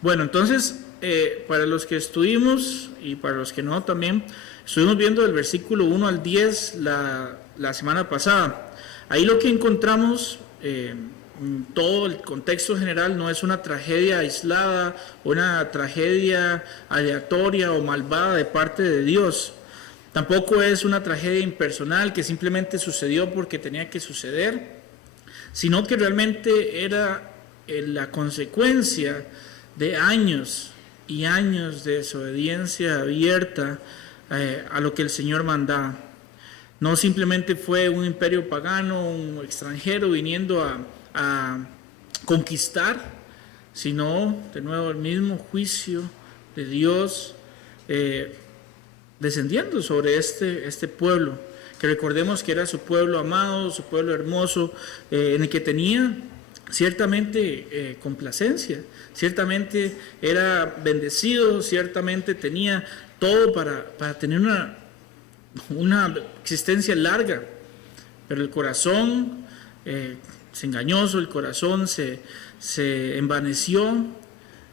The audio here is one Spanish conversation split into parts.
Bueno, entonces, para los que estuvimos y para los que no también, estuvimos viendo el versículo 1 al 10 la semana pasada. Ahí lo que encontramos, todo el contexto general, no es una tragedia aislada, una tragedia aleatoria o malvada de parte de Dios. Tampoco es una tragedia impersonal que simplemente sucedió porque tenía que suceder, sino que realmente era la consecuencia de años y años de desobediencia abierta a lo que el Señor mandaba. No simplemente fue un imperio pagano, un extranjero viniendo a conquistar, sino de nuevo el mismo juicio de Dios descendiendo sobre este pueblo, que recordemos que era su pueblo amado, su pueblo hermoso, en el que tenía ciertamente complacencia, ciertamente era bendecido, ciertamente tenía todo para tener una existencia larga, pero el corazón se engañoso, el corazón se envaneció,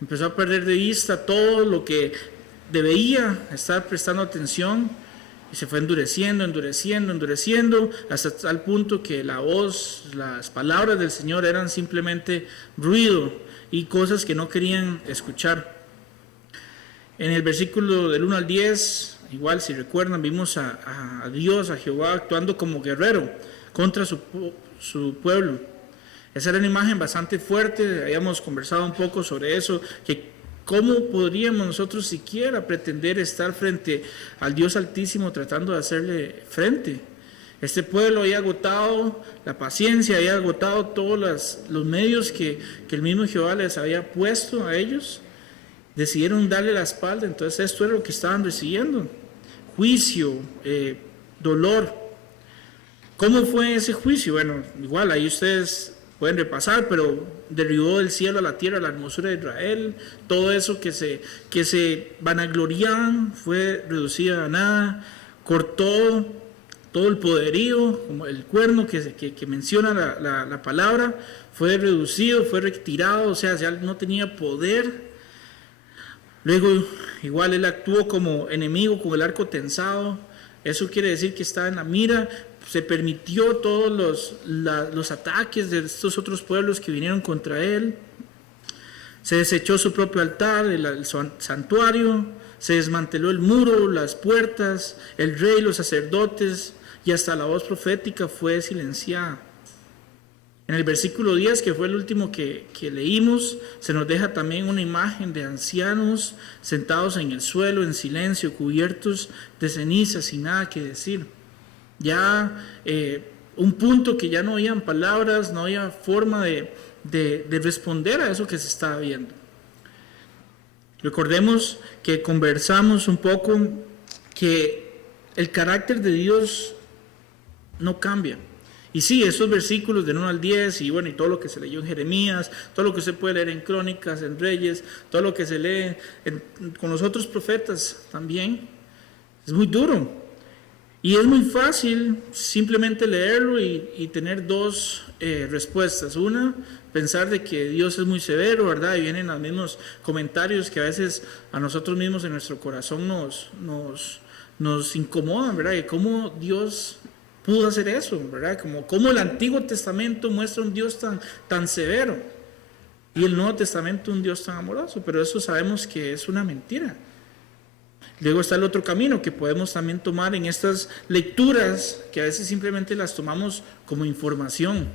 empezó a perder de vista todo lo que debía estar prestando atención y se fue endureciendo, hasta tal punto que la voz, las palabras del Señor eran simplemente ruido y cosas que no querían escuchar. En el versículo del 1 al 10, igual si recuerdan, vimos a Dios, a Jehová actuando como guerrero contra su pueblo. Esa era una imagen bastante fuerte, habíamos conversado un poco sobre eso, que ¿cómo podríamos nosotros siquiera pretender estar frente al Dios Altísimo tratando de hacerle frente? Este pueblo había agotado la paciencia, había agotado todos los medios que el mismo Jehová les había puesto a ellos. Decidieron darle la espalda, entonces esto era lo que estaban recibiendo: juicio, dolor. ¿Cómo fue ese juicio? Bueno, igual ahí ustedes pueden repasar, pero derribó del cielo a la tierra la hermosura de Israel, todo eso que se vanagloriaban fue reducido a nada, cortó todo el poderío, como el cuerno que menciona la palabra, fue reducido, fue retirado, o sea, ya no tenía poder. Luego, igual él actuó como enemigo con el arco tensado, eso quiere decir que estaba en la mira. Se permitió todos los ataques de estos otros pueblos que vinieron contra él. Se desechó su propio altar, el santuario, se desmanteló el muro, las puertas, el rey, los sacerdotes, y hasta la voz profética fue silenciada. En el versículo 10, que fue el último que leímos, se nos deja también una imagen de ancianos sentados en el suelo, en silencio, cubiertos de cenizas, sin nada que decir. Ya un punto que ya no habían palabras, no había forma de responder a eso que se estaba viendo. Recordemos que conversamos un poco que el carácter de Dios no cambia. Y sí, esos versículos del 1 al 10 y bueno, y todo lo que se leyó en Jeremías, todo lo que se puede leer en Crónicas, en Reyes, todo lo que se lee con los otros profetas también, es muy duro. Y es muy fácil simplemente leerlo y tener dos respuestas. Una, pensar de que Dios es muy severo, ¿verdad? Y vienen los mismos comentarios que a veces a nosotros mismos en nuestro corazón nos incomodan, ¿verdad? Y cómo Dios pudo hacer eso, ¿verdad? Como el Antiguo Testamento muestra un Dios tan severo y el Nuevo Testamento un Dios tan amoroso, pero eso sabemos que es una mentira. Luego está el otro camino que podemos también tomar en estas lecturas, que a veces simplemente las tomamos como información.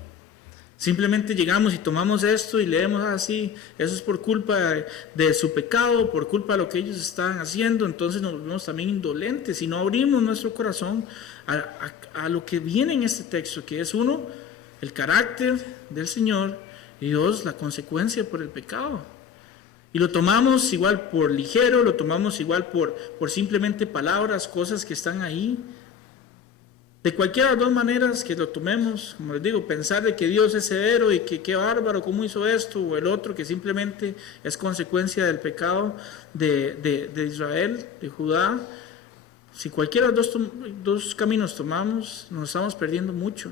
Simplemente llegamos y tomamos esto y leemos así, eso es por culpa de su pecado, por culpa de lo que ellos estaban haciendo, entonces nos volvemos también indolentes y no abrimos nuestro corazón a lo que viene en este texto, que es uno, el carácter del Señor, y dos, la consecuencia por el pecado. Y lo tomamos igual por ligero, lo tomamos igual por simplemente palabras, cosas que están ahí. De cualquiera de las dos maneras que lo tomemos, como les digo, pensar de que Dios es severo y que qué bárbaro, cómo hizo esto, o el otro que simplemente es consecuencia del pecado de Israel, de Judá. Si cualquiera de los dos caminos tomamos, nos estamos perdiendo mucho.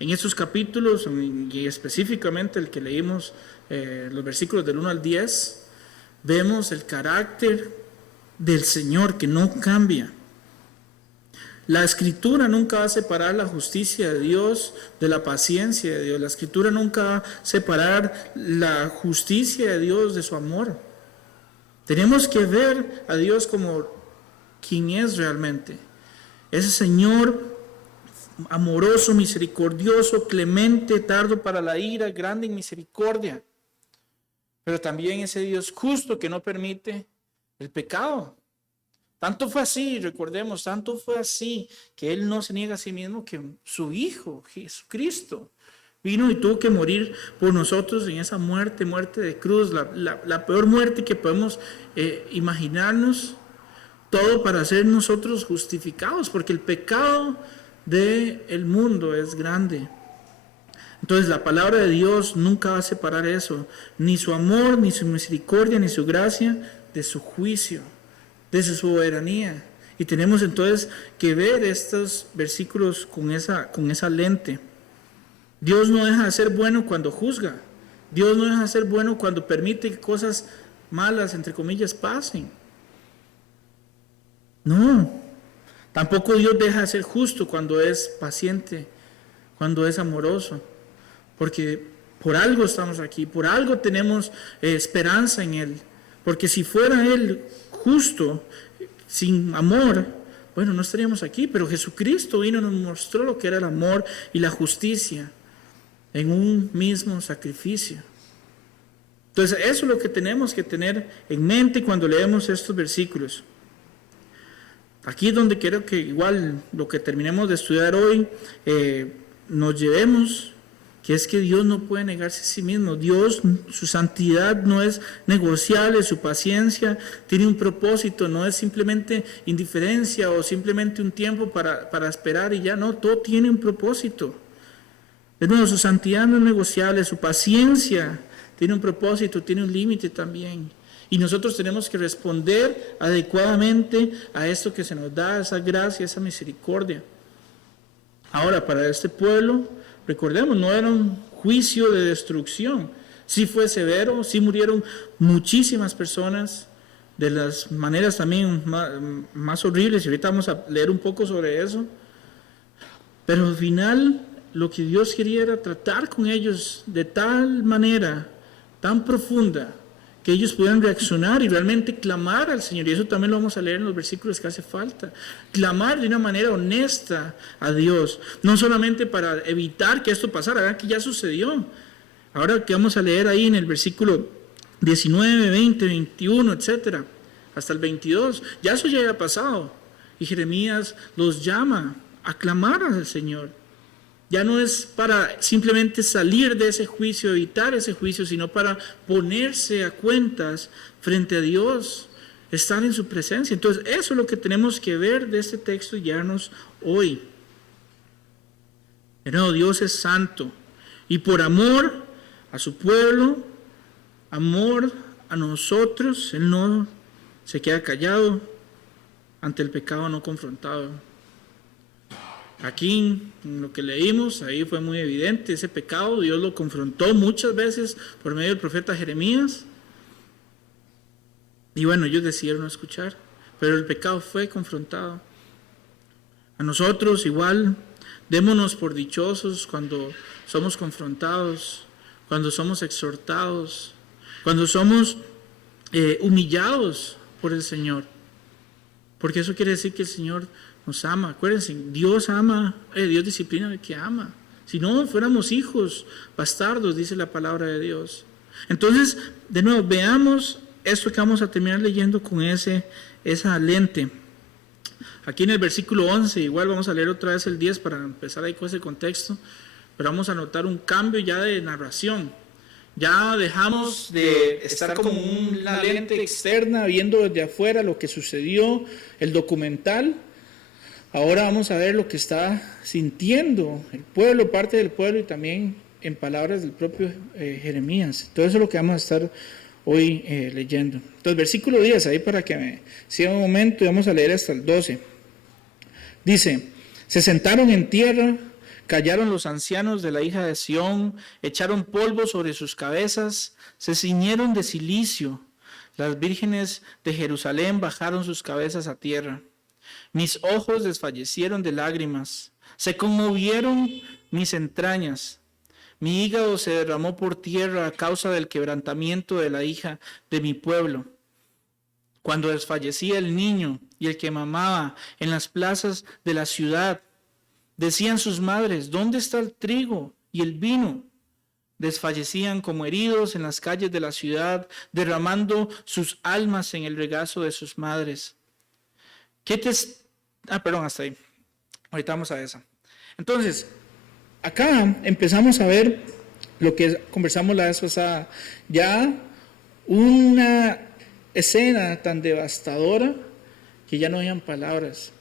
En estos capítulos, y específicamente el que leímos, los versículos del 1 al 10, vemos el carácter del Señor que no cambia. La Escritura nunca va a separar la justicia de Dios de la paciencia de Dios. La Escritura nunca va a separar la justicia de Dios de su amor. Tenemos que ver a Dios como quien es realmente. Ese Señor amoroso, misericordioso, clemente, tardo para la ira, grande en misericordia. Pero también ese Dios justo que no permite el pecado. Tanto fue así, recordemos, tanto fue así que Él no se niega a sí mismo, que su Hijo, Jesucristo, vino y tuvo que morir por nosotros en esa muerte de cruz, la peor muerte que podemos imaginarnos, todo para ser nosotros justificados, porque el pecado del mundo es grande. Entonces la palabra de Dios nunca va a separar eso, ni su amor, ni su misericordia, ni su gracia, de su juicio, de su soberanía. Y tenemos entonces que ver estos versículos con esa lente. Dios no deja de ser bueno cuando juzga. Dios no deja de ser bueno cuando permite que cosas malas, entre comillas, pasen. No. Tampoco Dios deja de ser justo cuando es paciente, cuando es amoroso. Porque por algo estamos aquí, por algo tenemos esperanza en Él. Porque si fuera Él justo, sin amor, bueno, no estaríamos aquí. Pero Jesucristo vino y nos mostró lo que era el amor y la justicia en un mismo sacrificio. Entonces, eso es lo que tenemos que tener en mente cuando leemos estos versículos. Aquí es donde quiero que igual lo que terminemos de estudiar hoy nos llevemos, que es que Dios no puede negarse a sí mismo. Dios, su santidad no es negociable, su paciencia tiene un propósito, no es simplemente indiferencia o simplemente un tiempo para esperar y ya, no, todo tiene un propósito. De nuevo, su santidad no es negociable, su paciencia tiene un propósito, tiene un límite también. Y nosotros tenemos que responder adecuadamente a esto que se nos da, esa gracia, esa misericordia. Ahora, para este pueblo, recordemos, no era un juicio de destrucción. Sí fue severo, sí murieron muchísimas personas de las maneras también más horribles. Y ahorita vamos a leer un poco sobre eso. Pero al final, lo que Dios quería era tratar con ellos de tal manera, tan profunda, que ellos pudieran reaccionar y realmente clamar al Señor. Y eso también lo vamos a leer en los versículos que hace falta. Clamar de una manera honesta a Dios. No solamente para evitar que esto pasara, vean que ya sucedió. Ahora que vamos a leer ahí en el versículo 19, 20, 21, etcétera, hasta el 22. Ya eso ya había pasado. Y Jeremías los llama a clamar al Señor. Ya no es para simplemente salir de ese juicio, evitar ese juicio, sino para ponerse a cuentas frente a Dios, estar en su presencia. Entonces, eso es lo que tenemos que ver de este texto y guiarnos hoy. Pero Dios es santo y por amor a su pueblo, amor a nosotros, Él no se queda callado ante el pecado no confrontado. Aquí, en lo que leímos, ahí fue muy evidente ese pecado. Dios lo confrontó muchas veces por medio del profeta Jeremías. Y bueno, ellos decidieron no escuchar, pero el pecado fue confrontado. A nosotros igual, démonos por dichosos cuando somos confrontados, cuando somos exhortados, cuando somos humillados por el Señor. Porque eso quiere decir que el Señor nos ama. Acuérdense, Dios ama, Dios disciplina al que ama. Si no, fuéramos hijos bastardos, dice la palabra de Dios. Entonces, de nuevo, veamos esto que vamos a terminar leyendo con esa lente. Aquí en el versículo 11, igual vamos a leer otra vez el 10 para empezar ahí con ese contexto, pero vamos a notar un cambio ya de narración. Ya dejamos de estar como una lente externa, viendo desde afuera lo que sucedió, el documental. Ahora vamos a ver lo que está sintiendo el pueblo, parte del pueblo, y también en palabras del propio Jeremías. Todo eso es lo que vamos a estar hoy leyendo. Entonces, versículo 10, ahí para que me siga un momento, y vamos a leer hasta el 12. Dice: se sentaron en tierra, callaron los ancianos de la hija de Sión, echaron polvo sobre sus cabezas, se ciñeron de cilicio, Las vírgenes de Jerusalén bajaron sus cabezas a tierra. Mis ojos desfallecieron de lágrimas. Se conmovieron mis entrañas. Mi hígado se derramó por tierra a causa del quebrantamiento de la hija de mi pueblo. Cuando desfallecía el niño y el que mamaba en las plazas de la ciudad, decían sus madres: ¿dónde está el trigo y el vino? Desfallecían como heridos en las calles de la ciudad, derramando sus almas en el regazo de sus madres. Hasta ahí. Ahorita vamos a esa. Entonces, acá empezamos a ver lo que conversamos la vez pasada. Ya una escena tan devastadora que ya no habían palabras.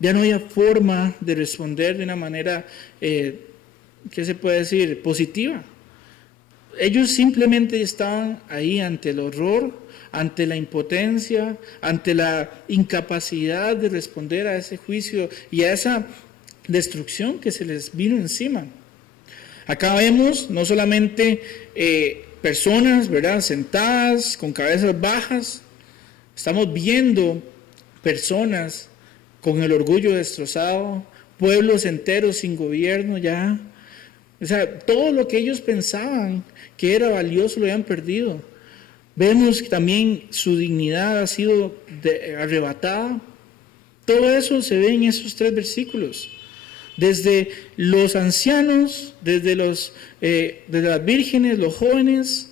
Ya no había forma de responder de una manera, ¿qué se puede decir?, positiva. Ellos simplemente estaban ahí ante el horror, ante la impotencia, ante la incapacidad de responder a ese juicio y a esa destrucción que se les vino encima. Acá vemos no solamente personas, ¿verdad?, sentadas con cabezas bajas. Estamos viendo personas con el orgullo destrozado, pueblos enteros sin gobierno ya. O sea, todo lo que ellos pensaban que era valioso lo habían perdido. Vemos que también su dignidad ha sido arrebatada. Todo eso se ve en esos 3 versículos. Desde los ancianos, desde las vírgenes, los jóvenes,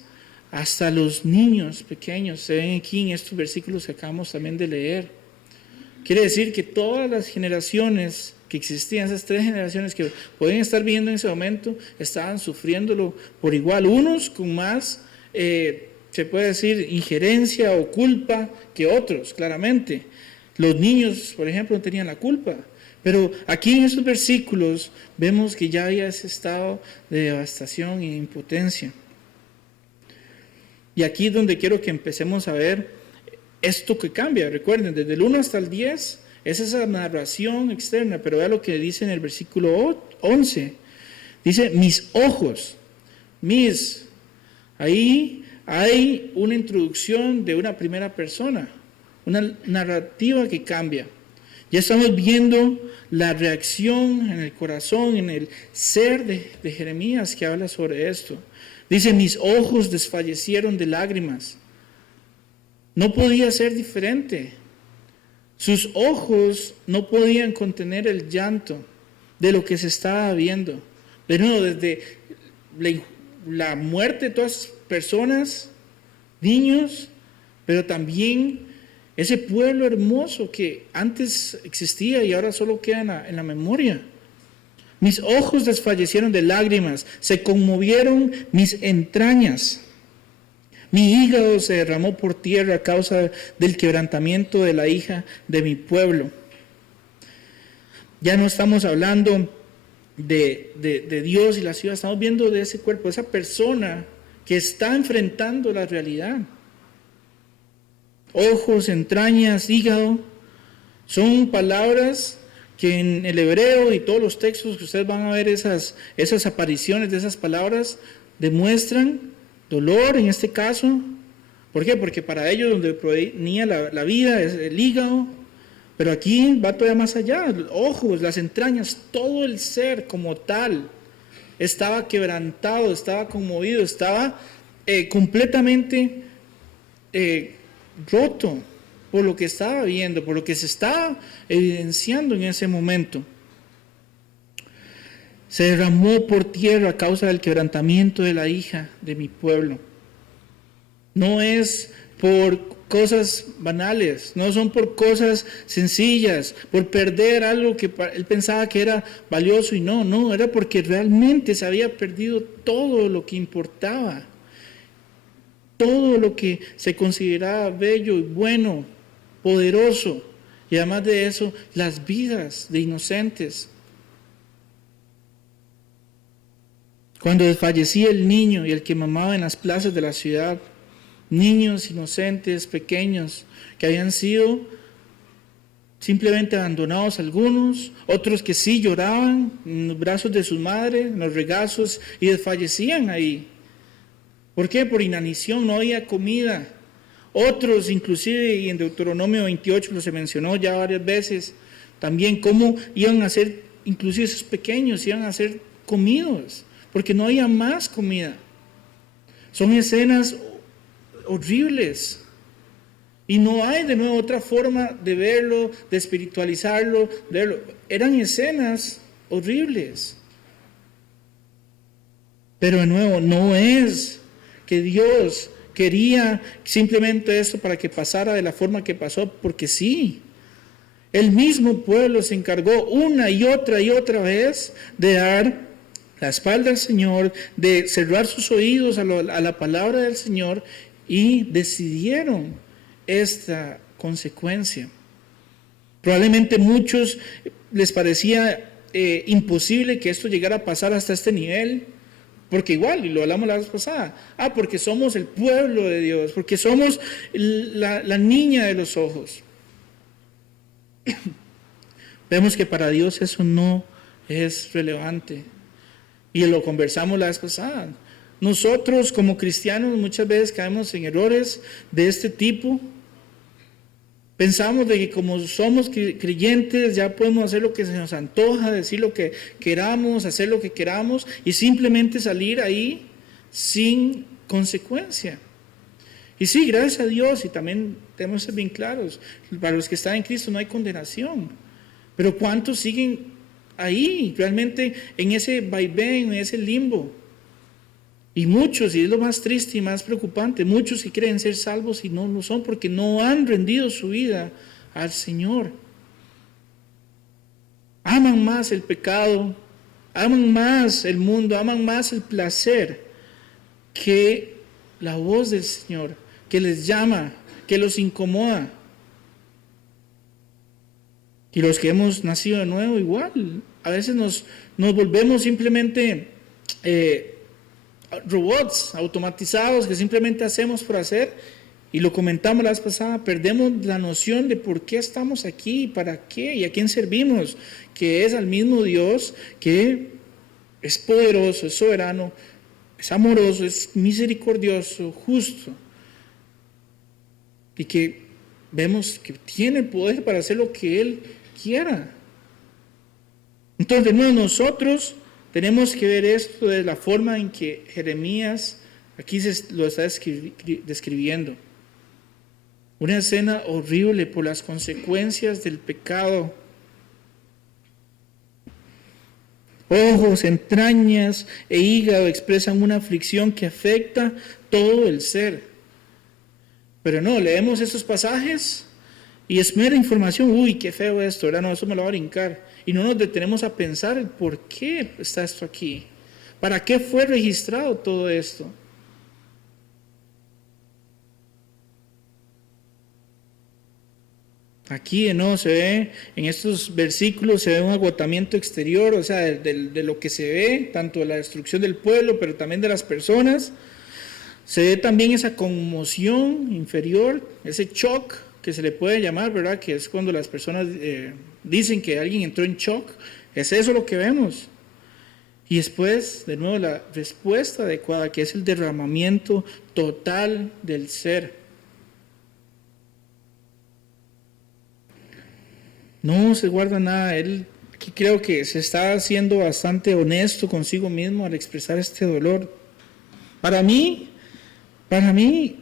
hasta los niños pequeños, se ven aquí en estos versículos que acabamos también de leer. Quiere decir que todas las generaciones que existían, esas 3 generaciones que pueden estar viendo en ese momento, estaban sufriéndolo por igual, unos con más, se puede decir, injerencia o culpa que otros, claramente. Los niños, por ejemplo, no tenían la culpa, pero aquí en esos versículos vemos que ya había ese estado de devastación e impotencia. Y aquí es donde quiero que empecemos a ver esto que cambia. Recuerden, desde el 1 hasta el 10 es esa narración externa, pero vea lo que dice en el versículo 11. Dice, mis ojos, ahí hay una introducción de una primera persona, una narrativa que cambia. Ya estamos viendo la reacción en el corazón, en el ser de Jeremías que habla sobre esto. Dice, mis ojos desfallecieron de lágrimas. No podía ser diferente. Sus ojos no podían contener el llanto de lo que se estaba viendo. De nuevo, desde la muerte de todas las personas, niños, pero también ese pueblo hermoso que antes existía y ahora solo queda en la memoria. Mis ojos desfallecieron de lágrimas, se conmovieron mis entrañas. Mi hígado se derramó por tierra a causa del quebrantamiento de la hija de mi pueblo. Ya no estamos hablando de Dios y la ciudad, estamos viendo de ese cuerpo, esa persona que está enfrentando la realidad. Ojos, entrañas, hígado, son palabras que en el hebreo y todos los textos que ustedes van a ver, esas apariciones de esas palabras demuestran dolor en este caso. ¿Por qué? Porque para ellos donde provenía la vida es el hígado, pero aquí va todavía más allá. Los ojos, las entrañas, todo el ser como tal estaba quebrantado, estaba conmovido, estaba completamente roto por lo que estaba viendo, por lo que se estaba evidenciando en ese momento. Se derramó por tierra a causa del quebrantamiento de la hija de mi pueblo. No es por cosas banales, no son por cosas sencillas, por perder algo que él pensaba que era valioso y no, era porque realmente se había perdido todo lo que importaba, todo lo que se consideraba bello y bueno, poderoso, y además de eso, las vidas de inocentes. Cuando desfallecía el niño y el que mamaba en las plazas de la ciudad, niños inocentes, pequeños, que habían sido simplemente abandonados algunos, otros que sí lloraban en los brazos de sus madres, en los regazos, y desfallecían ahí. ¿Por qué? Por inanición, no había comida. Otros, inclusive, y en Deuteronomio 28 lo se mencionó ya varias veces, también cómo iban a ser, inclusive esos pequeños, iban a ser comidos, porque no había más comida. Son escenas horribles. Y no hay de nuevo otra forma de verlo, de espiritualizarlo, de verlo. Eran escenas horribles. Pero de nuevo, no es que Dios quería simplemente esto para que pasara de la forma que pasó, porque sí. El mismo pueblo se encargó una y otra vez de dar la espalda al Señor, de cerrar sus oídos a la palabra del Señor, y decidieron esta consecuencia. Probablemente muchos les parecía imposible que esto llegara a pasar hasta este nivel, porque igual, y lo hablamos la vez pasada, porque somos el pueblo de Dios, porque somos la niña de los ojos. Vemos que para Dios eso no es relevante, y lo conversamos la vez pasada. Nosotros como cristianos muchas veces caemos en errores de este tipo. Pensamos de que como somos creyentes ya podemos hacer lo que se nos antoja, decir lo que queramos, hacer lo que queramos y simplemente salir ahí sin consecuencia. Y sí, gracias a Dios, y también tenemos que ser bien claros, para los que están en Cristo no hay condenación. Pero ¿cuántos siguen ahí, realmente en ese vaivén, en ese limbo? Y muchos, y es lo más triste y más preocupante, muchos que creen ser salvos y no lo son porque no han rendido su vida al Señor. Aman más el pecado, aman más el mundo, aman más el placer que la voz del Señor, que les llama, que los incomoda. Y los que hemos nacido de nuevo igual, a veces nos volvemos simplemente robots automatizados que simplemente hacemos por hacer, y lo comentamos la vez pasada, perdemos la noción de por qué estamos aquí, para qué y a quién servimos, que es al mismo Dios que es poderoso, es soberano, es amoroso, es misericordioso, justo, y que vemos que tiene el poder para hacer lo que Él quiera. Entonces, nosotros tenemos que ver esto de la forma en que Jeremías aquí lo está describiendo. Una escena horrible por las consecuencias del pecado. Ojos, entrañas e hígado expresan una aflicción que afecta todo el ser. Pero no, leemos estos pasajes y es mera información. Uy, qué feo esto, ¿verdad? No, eso me lo va a brincar. Y no nos detenemos a pensar el por qué está esto aquí. ¿Para qué fue registrado todo esto? Aquí de nuevo se ve, en estos versículos se ve un agotamiento exterior, o sea, de lo que se ve, tanto de la destrucción del pueblo, pero también de las personas. Se ve también esa conmoción inferior, ese shock que se le puede llamar, ¿verdad? Que es cuando las personas dicen que alguien entró en shock. Es eso lo que vemos. Y después, de nuevo, la respuesta adecuada, que es el derramamiento total del ser. No se guarda nada. Él aquí creo que se está haciendo bastante honesto consigo mismo al expresar este dolor. Para mí,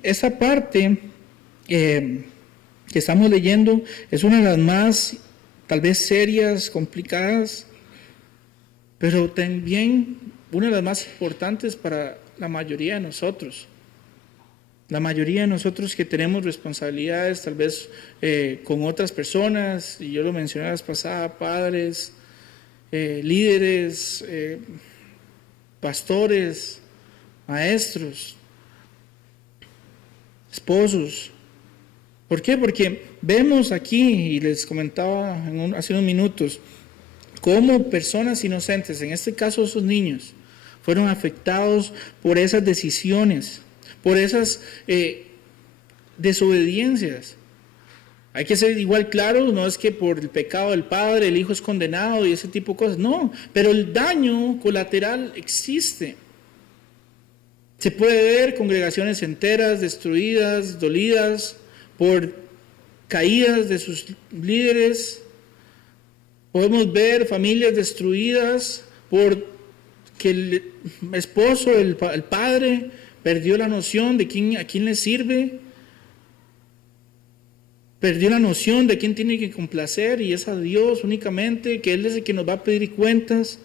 esa parte que estamos leyendo es una de las más, tal vez serias, complicadas, pero también una de las más importantes para la mayoría de nosotros. La mayoría de nosotros que tenemos responsabilidades tal vez con otras personas, y yo lo mencioné la vez pasada, padres, líderes, pastores, maestros, esposos. ¿Por qué? Porque vemos aquí, y les comentaba hace unos minutos, cómo personas inocentes, en este caso esos niños, fueron afectados por esas decisiones, por esas desobediencias. Hay que ser igual claros, no es que por el pecado del padre el hijo es condenado y ese tipo de cosas, no, pero el daño colateral existe. Se puede ver congregaciones enteras destruidas, dolidas por caídas de sus líderes. Podemos ver familias destruidas por que el esposo, el padre, perdió la noción de a quién le sirve. Perdió la noción de quién tiene que complacer y es a Dios únicamente, que Él es el que nos va a pedir cuentas.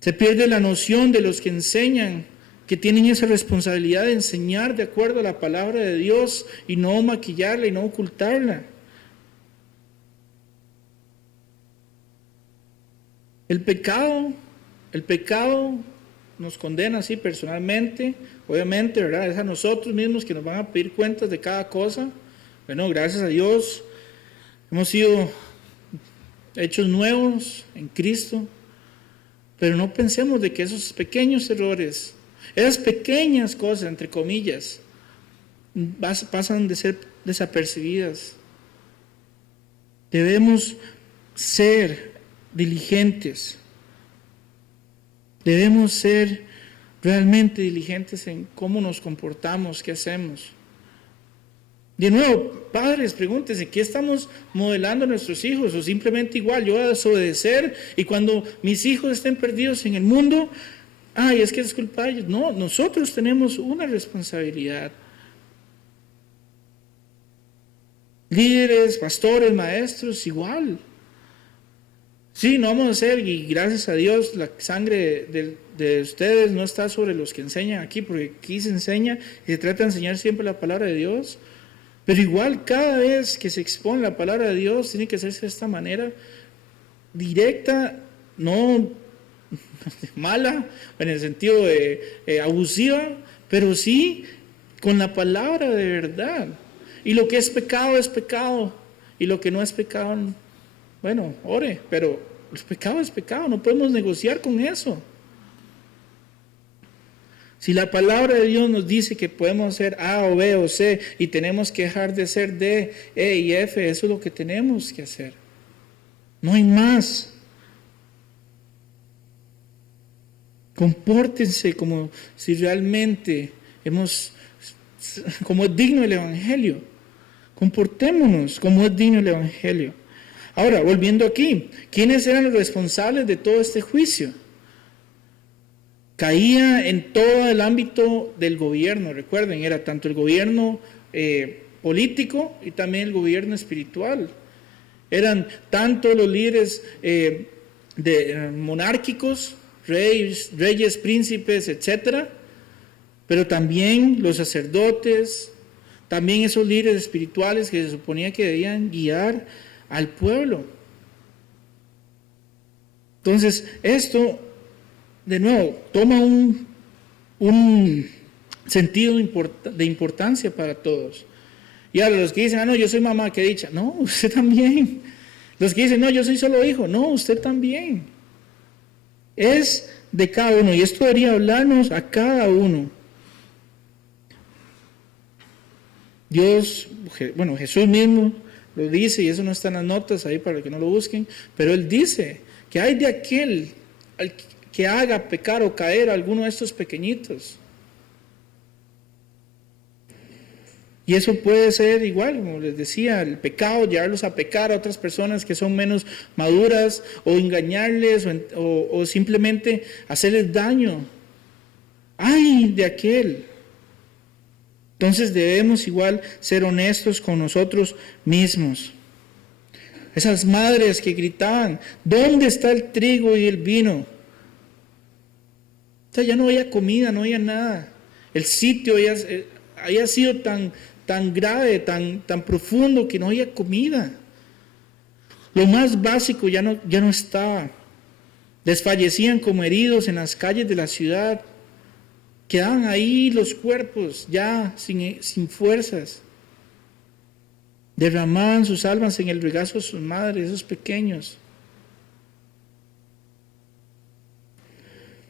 Se pierde la noción de los que enseñan, que tienen esa responsabilidad de enseñar de acuerdo a la palabra de Dios y no maquillarla y no ocultarla. El pecado nos condena así personalmente, obviamente, ¿verdad? Es a nosotros mismos que nos van a pedir cuentas de cada cosa. Bueno, gracias a Dios hemos sido hechos nuevos en Cristo, pero no pensemos de que esos pequeños errores, esas pequeñas cosas, entre comillas, pasan de ser desapercibidas. Debemos ser diligentes, debemos ser realmente diligentes en cómo nos comportamos, qué hacemos. De nuevo, padres, pregúntense, ¿qué estamos modelando a nuestros hijos? O simplemente igual, yo voy a desobedecer y cuando mis hijos estén perdidos en el mundo, es que es culpa de ellos. No, nosotros tenemos una responsabilidad. Líderes, pastores, maestros, igual. Sí, no vamos a hacer, y gracias a Dios, la sangre de ustedes no está sobre los que enseñan aquí, porque aquí se enseña y se trata de enseñar siempre la palabra de Dios. Pero igual, cada vez que se expone la palabra de Dios, tiene que hacerse de esta manera directa, no mala, en el sentido de abusiva, pero sí con la palabra de verdad. Y lo que es pecado, y lo que no es pecado, bueno, ore, pero el pecado es pecado, no podemos negociar con eso. Si la palabra de Dios nos dice que podemos hacer A o B o C y tenemos que dejar de ser D, E y F, eso es lo que tenemos que hacer. No hay más. Compórtense como si realmente como es digno el Evangelio. Comportémonos como es digno el Evangelio. Ahora, volviendo aquí, ¿quiénes eran los responsables de todo este juicio? Caía en todo el ámbito del gobierno, recuerden, era tanto el gobierno político y también el gobierno espiritual. Eran tanto los líderes monárquicos, reyes, príncipes, etcétera, pero también los sacerdotes, también esos líderes espirituales que se suponía que debían guiar al pueblo. Entonces, esto de nuevo, toma un sentido de importancia para todos. Y ahora los que dicen, no, yo soy mamá, qué dicha. No, usted también. Los que dicen, no, yo soy solo hijo. No, usted también. Es de cada uno. Y esto debería hablarnos a cada uno. Dios, bueno, Jesús mismo lo dice, y eso no está en las notas ahí para que no lo busquen, pero Él dice que hay de aquel que haga pecar o caer a alguno de estos pequeñitos. Y eso puede ser igual, como les decía, el pecado, llevarlos a pecar a otras personas que son menos maduras, o engañarles, o simplemente hacerles daño. ¡Ay de aquel! Entonces debemos igual ser honestos con nosotros mismos. Esas madres que gritaban, ¿dónde está el trigo y el vino? O sea, ya no había comida, no había nada. El sitio había sido tan grave, tan profundo que no había comida. Lo más básico ya no estaba. Desfallecían como heridos en las calles de la ciudad. Quedaban ahí los cuerpos ya sin fuerzas. Derramaban sus almas en el regazo de sus madres, esos pequeños.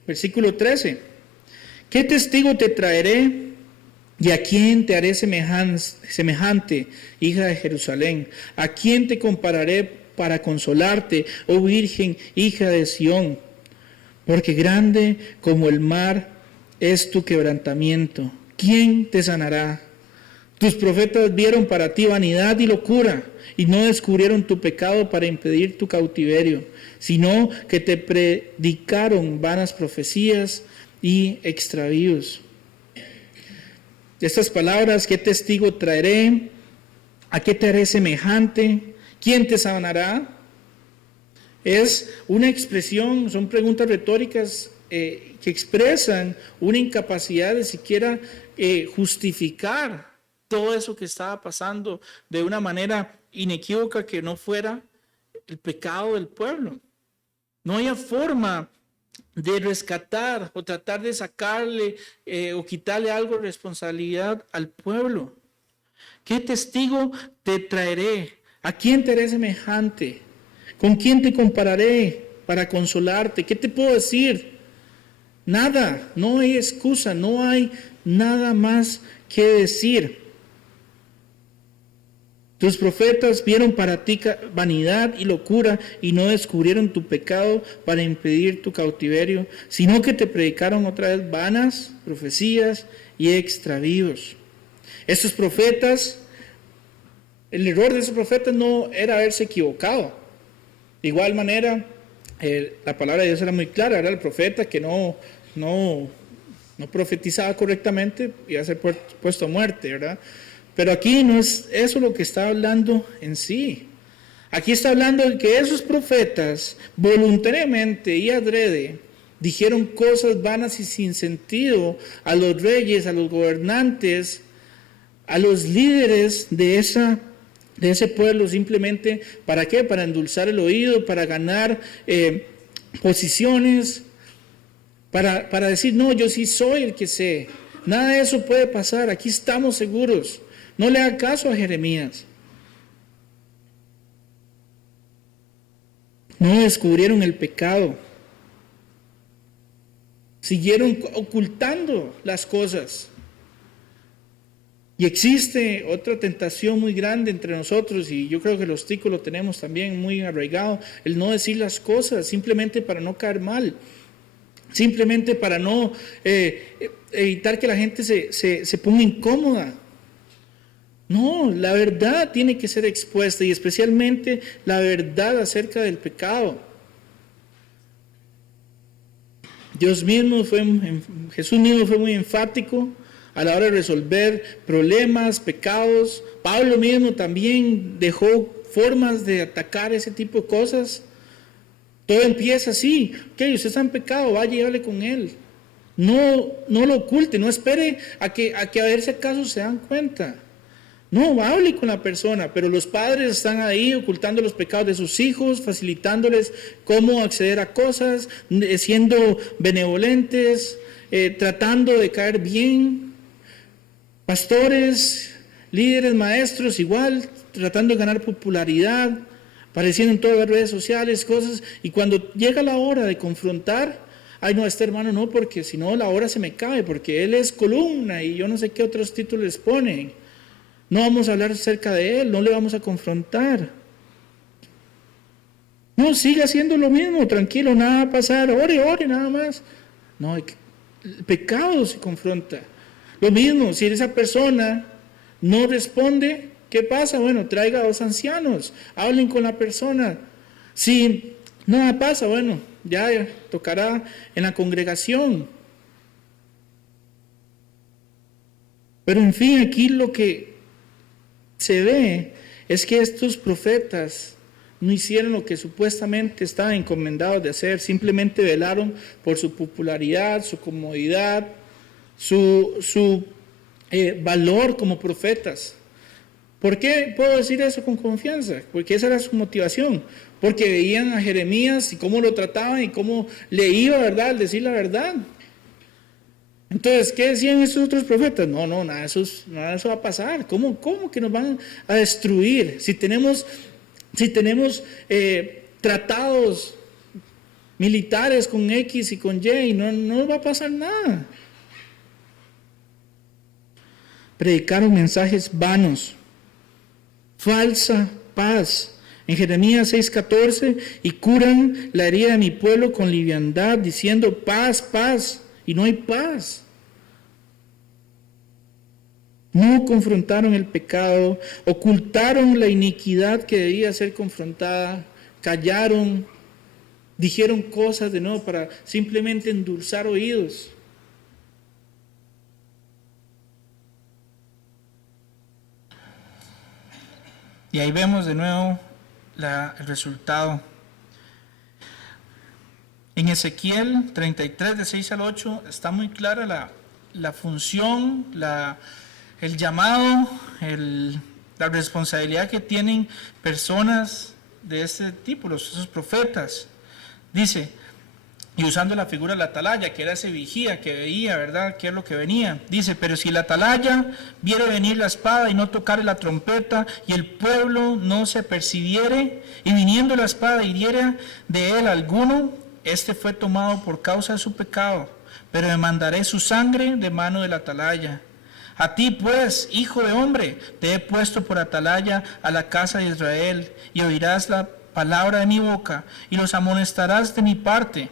Versículo 13. ¿Qué testigo te traeré y a quién te haré semejante, hija de Jerusalén? ¿A quién te compararé para consolarte, Virgen, hija de Sión? Porque grande como el mar es tu quebrantamiento? ¿Quién te sanará? Tus profetas vieron para ti vanidad y locura, y no descubrieron tu pecado para impedir tu cautiverio, sino que te predicaron vanas profecías y extravíos. Estas palabras, ¿qué testigo traeré? ¿A qué te haré semejante? ¿Quién te sanará? Es una expresión, son preguntas retóricas que expresan una incapacidad de siquiera justificar todo eso que estaba pasando de una manera inequívoca que no fuera el pecado del pueblo. No había forma de rescatar o tratar de sacarle o quitarle algo de responsabilidad al pueblo. ¿Qué testigo te traeré? ¿A quién te haré semejante? ¿Con quién te compararé para consolarte? ¿Qué te puedo decir? Nada, no hay excusa, no hay nada más que decir. Tus profetas vieron para ti vanidad y locura y no descubrieron tu pecado para impedir tu cautiverio, sino que te predicaron otra vez vanas profecías y extravíos. Estos profetas, el error de esos profetas no era haberse equivocado. De igual manera, la palabra de Dios era muy clara, era el profeta que no profetizaba correctamente, iba a ser puesto a muerte, ¿verdad? Pero aquí no es eso lo que está hablando en sí. Aquí está hablando de que esos profetas voluntariamente y adrede dijeron cosas vanas y sin sentido a los reyes, a los gobernantes, a los líderes de ese pueblo, simplemente, ¿para qué? Para endulzar el oído, para ganar posiciones, para decir, no, yo sí soy el que sé. Nada de eso puede pasar, aquí estamos seguros. No le haga caso a Jeremías. No descubrieron el pecado. Siguieron ocultando las cosas. Y existe otra tentación muy grande entre nosotros, y yo creo que los ticos lo tenemos también muy arraigado, el no decir las cosas simplemente para no caer mal, simplemente para no evitar que la gente se ponga incómoda. No, la verdad tiene que ser expuesta, y especialmente la verdad acerca del pecado. Jesús mismo fue muy enfático a la hora de resolver problemas, pecados. Pablo mismo también dejó formas de atacar ese tipo de cosas. Todo empieza así: ok, usted está en pecado, vaya y hable con él. No lo oculte, no espere a que a ver si acaso se dan cuenta. No, hable con la persona, pero los padres están ahí ocultando los pecados de sus hijos, facilitándoles cómo acceder a cosas, siendo benevolentes, tratando de caer bien. Pastores, líderes, maestros, igual, tratando de ganar popularidad, apareciendo en todas las redes sociales, cosas, y cuando llega la hora de confrontar, ay no, este hermano no, porque si no la hora se me cae, porque él es columna y yo no sé qué otros títulos les ponen. No vamos a hablar acerca de él, no le vamos a confrontar. No, siga haciendo lo mismo, tranquilo, nada va a pasar, ore, nada más. No, el pecado se confronta. Lo mismo, si esa persona no responde, ¿qué pasa? Bueno, traiga a dos ancianos, hablen con la persona. Si nada pasa, bueno, ya tocará en la congregación. Pero en fin, aquí lo que se ve es que estos profetas no hicieron lo que supuestamente estaban encomendados de hacer, simplemente velaron por su popularidad, su comodidad, su valor como profetas. ¿Por qué puedo decir eso con confianza? Porque esa era su motivación, porque veían a Jeremías y cómo lo trataban y cómo le iba, ¿verdad?, al decir la verdad. Entonces, ¿qué decían estos otros profetas? No, nada de eso va a pasar. ¿Cómo que nos van a destruir? Si tenemos tratados militares con X y con Y, no va a pasar nada. Predicaron mensajes vanos, falsa paz. En Jeremías 6:14, y curan la herida de mi pueblo con liviandad, diciendo paz, paz, y no hay paz. No confrontaron el pecado, ocultaron la iniquidad que debía ser confrontada, callaron, dijeron cosas de nuevo para simplemente endulzar oídos. Y ahí vemos de nuevo el resultado. En Ezequiel 33, de 6 al 8, está muy clara la función, el llamado, la responsabilidad que tienen personas de este tipo, esos profetas. Dice, y usando la figura de la atalaya, que era ese vigía que veía, ¿verdad?, qué es lo que venía. Dice, pero si la atalaya viere venir la espada y no tocare la trompeta, y el pueblo no se apercibiere, y viniendo la espada hiriere de él alguno, este fue tomado por causa de su pecado, pero demandaré su sangre de mano de la atalaya. A ti pues, hijo de hombre, te he puesto por atalaya a la casa de Israel, y oirás la palabra de mi boca, y los amonestarás de mi parte.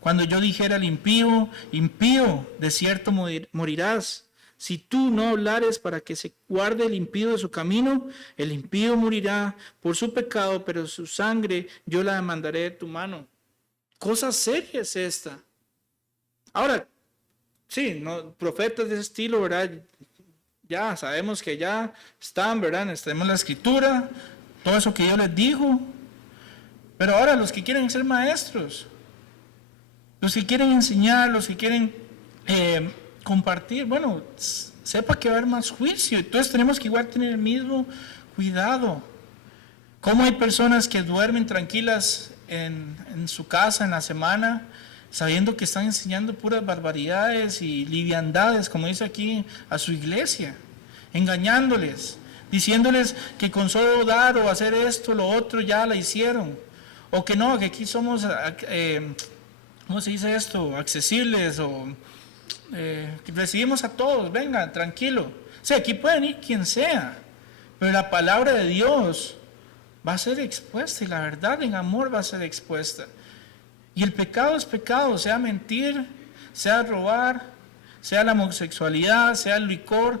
Cuando yo dijera al impío, impío, de cierto morirás. Si tú no hablares para que se guarde el impío de su camino, el impío morirá por su pecado, pero su sangre yo la demandaré de tu mano. Cosa seria es esta. Ahora, sí, no, profetas de ese estilo, ¿verdad? Ya sabemos que ya están, ¿verdad? Tenemos en la escritura, todo eso que yo les digo. Pero ahora los que quieren ser maestros, los que quieren enseñar, los que quieren compartir, bueno, sepa que va a haber más juicio. Entonces tenemos que igual tener el mismo cuidado. ¿Cómo hay personas que duermen tranquilas en su casa en la semana, sabiendo que están enseñando puras barbaridades y liviandades, como dice aquí, a su iglesia, engañándoles, diciéndoles que con solo dar o hacer esto, lo otro, ya la hicieron, o que no, que aquí somos, ¿cómo se dice esto?, accesibles, o que recibimos a todos, venga, tranquilo. O sea, aquí pueden ir quien sea, pero la palabra de Dios va a ser expuesta, y la verdad en amor va a ser expuesta. Y el pecado es pecado, sea mentir, sea robar, sea la homosexualidad, sea el licor,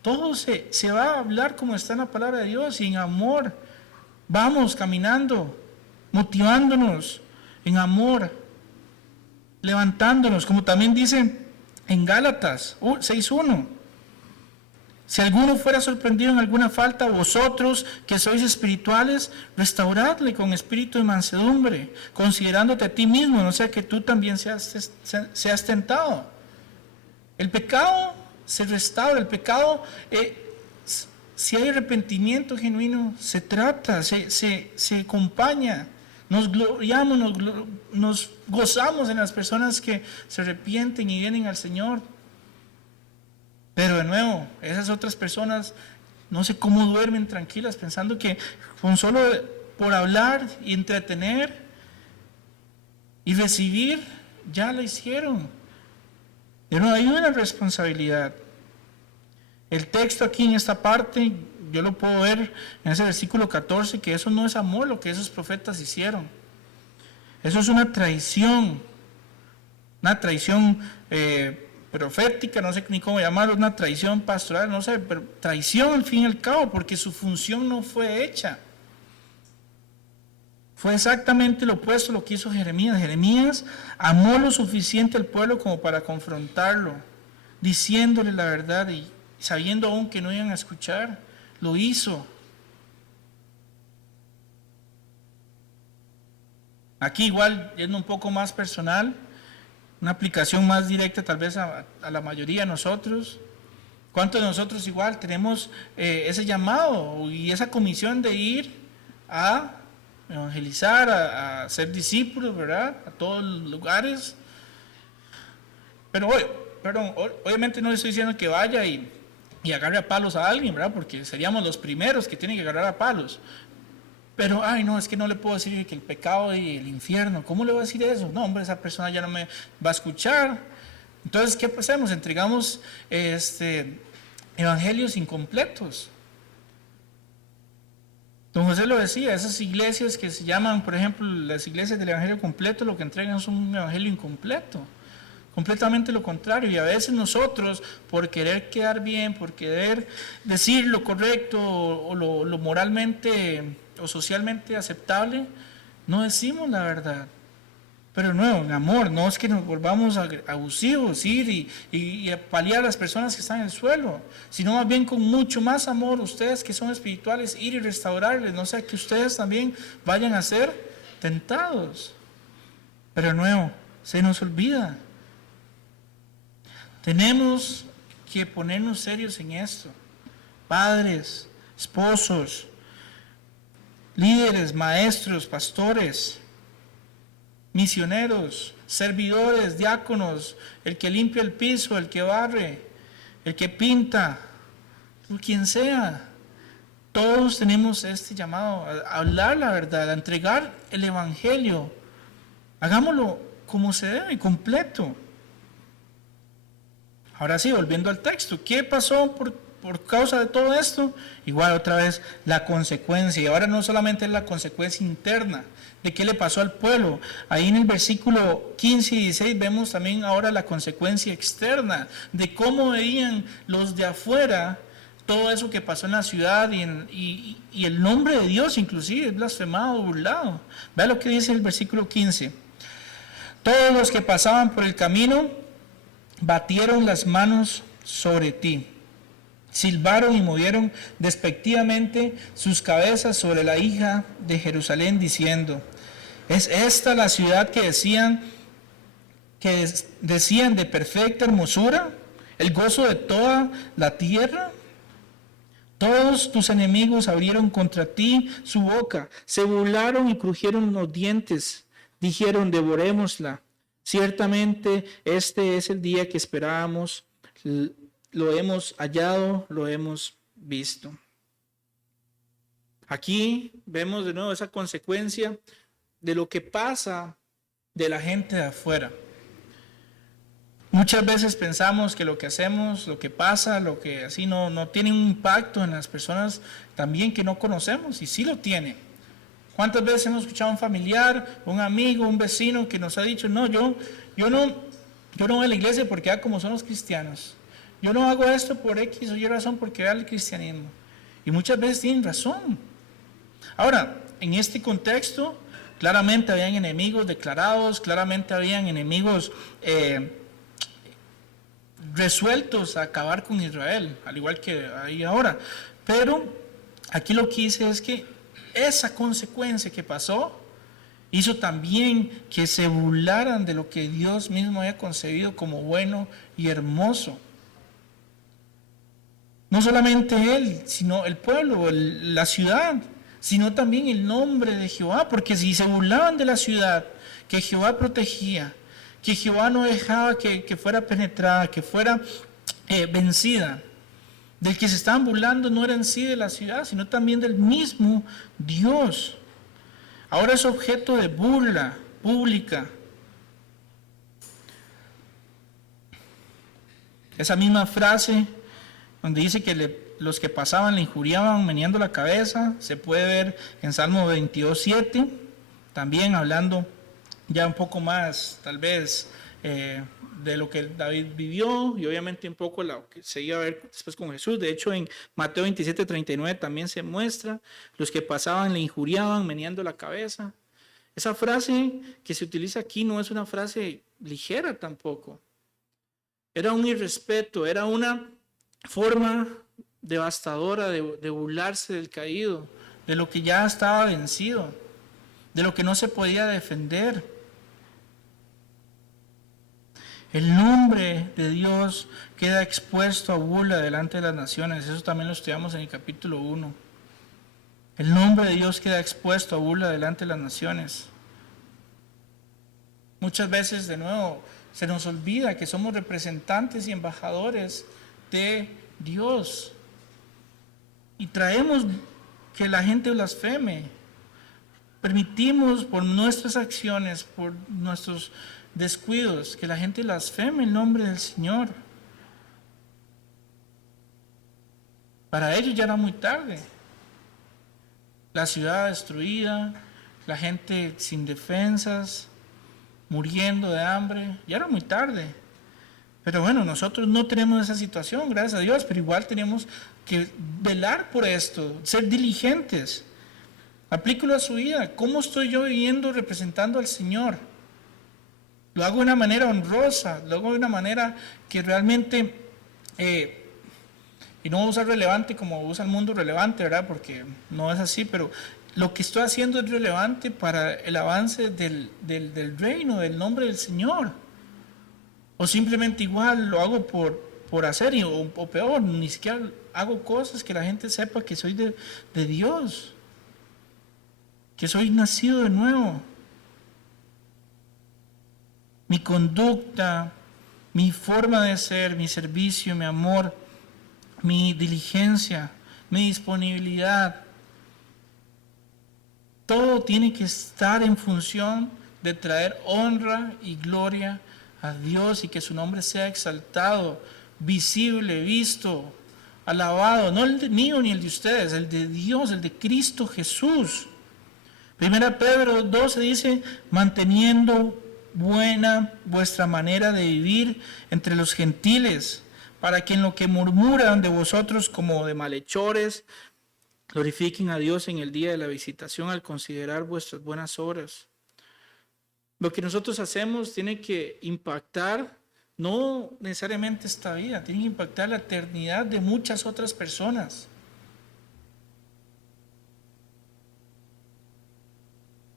todo se va a hablar como está en la palabra de Dios, y en amor vamos caminando, motivándonos en amor, levantándonos, como también dice en Gálatas 6:1. Si alguno fuera sorprendido en alguna falta, vosotros que sois espirituales, restauradle con espíritu de mansedumbre, considerándote a ti mismo, no sea que tú también seas tentado. El pecado se restaura, el pecado, si hay arrepentimiento genuino, se trata, se acompaña. Nos gloriamos, nos gozamos en las personas que se arrepienten y vienen al Señor. Pero de nuevo, esas otras personas no sé cómo duermen tranquilas pensando que con solo por hablar y entretener y recibir ya la hicieron. Pero hay una responsabilidad. El texto aquí en esta parte, yo lo puedo ver en ese versículo 14, que eso no es amor lo que esos profetas hicieron. Eso es una traición profética, no sé ni cómo llamarlo, una traición pastoral, no sé, pero traición al fin y al cabo, porque su función no fue hecha. Fue exactamente lo opuesto a lo que hizo Jeremías. Jeremías amó lo suficiente al pueblo como para confrontarlo, diciéndole la verdad y sabiendo aún que no iban a escuchar, lo hizo. Aquí igual, yendo un poco más personal, una aplicación más directa tal vez a la mayoría de nosotros. ¿Cuántos de nosotros igual tenemos ese llamado y esa comisión de ir a evangelizar, a ser discípulos, ¿verdad?, a todos los lugares? Pero obviamente no le estoy diciendo que vaya y agarre a palos a alguien, ¿verdad?, porque seríamos los primeros que tienen que agarrar a palos. Pero, no, es que no le puedo decir que el pecado y el infierno, ¿cómo le voy a decir eso? No, hombre, esa persona ya no me va a escuchar. Entonces, ¿qué hacemos? Entregamos evangelios incompletos. Don José lo decía, esas iglesias que se llaman, por ejemplo, las iglesias del evangelio completo, lo que entregan es un evangelio incompleto. Completamente lo contrario. Y a veces nosotros, por querer quedar bien, por querer decir lo correcto o lo moralmente o socialmente aceptable, no decimos la verdad. Pero no, en amor, no es que nos volvamos abusivos, ir y paliar a las personas que están en el suelo, sino más bien con mucho más amor, ustedes que son espirituales, ir y restaurarles, no sea que ustedes también vayan a ser tentados. Pero de nuevo, se nos olvida. Tenemos que ponernos serios en esto. Padres, esposos, líderes, maestros, pastores, misioneros, servidores, diáconos, el que limpia el piso, el que barre, el que pinta, quien sea. Todos tenemos este llamado a hablar la verdad, a entregar el evangelio. Hagámoslo como se debe, completo. Ahora sí, volviendo al texto, ¿qué pasó por causa de todo esto? Igual otra vez la consecuencia, y ahora no solamente es la consecuencia interna de qué le pasó al pueblo. Ahí en el versículo 15 y 16 vemos también ahora la consecuencia externa de cómo veían los de afuera todo eso que pasó en la ciudad y el nombre de Dios inclusive es blasfemado, burlado. Vea lo que dice el versículo 15. Todos los que pasaban por el camino batieron las manos sobre ti, silbaron y movieron despectivamente sus cabezas sobre la hija de Jerusalén, diciendo: ¿es esta la ciudad que decían de perfecta hermosura, el gozo de toda la tierra? Todos tus enemigos abrieron contra ti su boca, se burlaron y crujieron los dientes, dijeron: devorémosla. Ciertamente este es el día que esperábamos, lo hemos hallado, lo hemos visto. Aquí vemos de nuevo esa consecuencia de lo que pasa de la gente de afuera. Muchas veces pensamos que lo que hacemos, lo que pasa, lo que así no tiene un impacto en las personas también que no conocemos, y sí lo tiene. ¿Cuántas veces hemos escuchado a un familiar, un amigo, un vecino que nos ha dicho: no, yo no voy a la iglesia porque vea como son los cristianos. Yo no hago esto por X o Y razón porque vea el cristianismo. Y muchas veces tienen razón. Ahora, en este contexto, claramente habían enemigos declarados, claramente habían enemigos resueltos a acabar con Israel, al igual que hay ahora. Pero aquí lo que dice es que esa consecuencia que pasó hizo también que se burlaran de lo que Dios mismo había concebido como bueno y hermoso. No solamente él, sino el pueblo, la ciudad, sino también el nombre de Jehová, porque si se burlaban de la ciudad que Jehová protegía, que Jehová no dejaba que fuera penetrada, que fuera vencida, del que se estaban burlando no era en sí de la ciudad, sino también del mismo Dios. Ahora es objeto de burla pública. Esa misma frase donde dice que los que pasaban le injuriaban meneando la cabeza, se puede ver en Salmo 22:7, también hablando ya un poco más, tal vez, de lo que David vivió y obviamente un poco lo que se iba a ver después con Jesús. De hecho, en Mateo 27:39 también se muestra: los que pasaban le injuriaban meneando la cabeza. Esa frase que se utiliza aquí no es una frase ligera tampoco. Era un irrespeto, era una forma devastadora de burlarse del caído, de lo que ya estaba vencido, de lo que no se podía defender. El nombre de Dios queda expuesto a burla delante de las naciones. Eso también lo estudiamos en el capítulo 1. El nombre de Dios queda expuesto a burla delante de las naciones. Muchas veces, de nuevo, se nos olvida que somos representantes y embajadores de Dios. Y traemos que la gente blasfeme. Permitimos por nuestras acciones, por nuestros descuidos, que la gente blasfeme el nombre del Señor. Para ellos ya era muy tarde. La ciudad destruida, la gente sin defensas, muriendo de hambre, ya era muy tarde. Pero bueno, nosotros no tenemos esa situación, gracias a Dios, pero igual tenemos que velar por esto, ser diligentes. Aplíquelo a su vida. ¿Cómo estoy yo viviendo representando al Señor? Lo hago de una manera honrosa, lo hago de una manera que realmente, y no voy a usar relevante como usa el mundo relevante, ¿verdad? Porque no es así, pero lo que estoy haciendo es relevante para el avance del reino, del nombre del Señor. O simplemente igual lo hago por hacer, o peor, ni siquiera hago cosas que la gente sepa que soy de Dios, que soy nacido de nuevo. Mi conducta, mi forma de ser, mi servicio, mi amor, mi diligencia, mi disponibilidad, todo tiene que estar en función de traer honra y gloria a Dios y que su nombre sea exaltado, visible, visto, alabado, no el mío ni el de ustedes, el de Dios, el de Cristo Jesús. Primera Pedro 12 dice, manteniendo buena vuestra manera de vivir entre los gentiles, para que en lo que murmuran de vosotros como de malhechores, glorifiquen a Dios en el día de la visitación al considerar vuestras buenas obras. Lo que nosotros hacemos tiene que impactar no necesariamente esta vida, tiene que impactar la eternidad de muchas otras personas.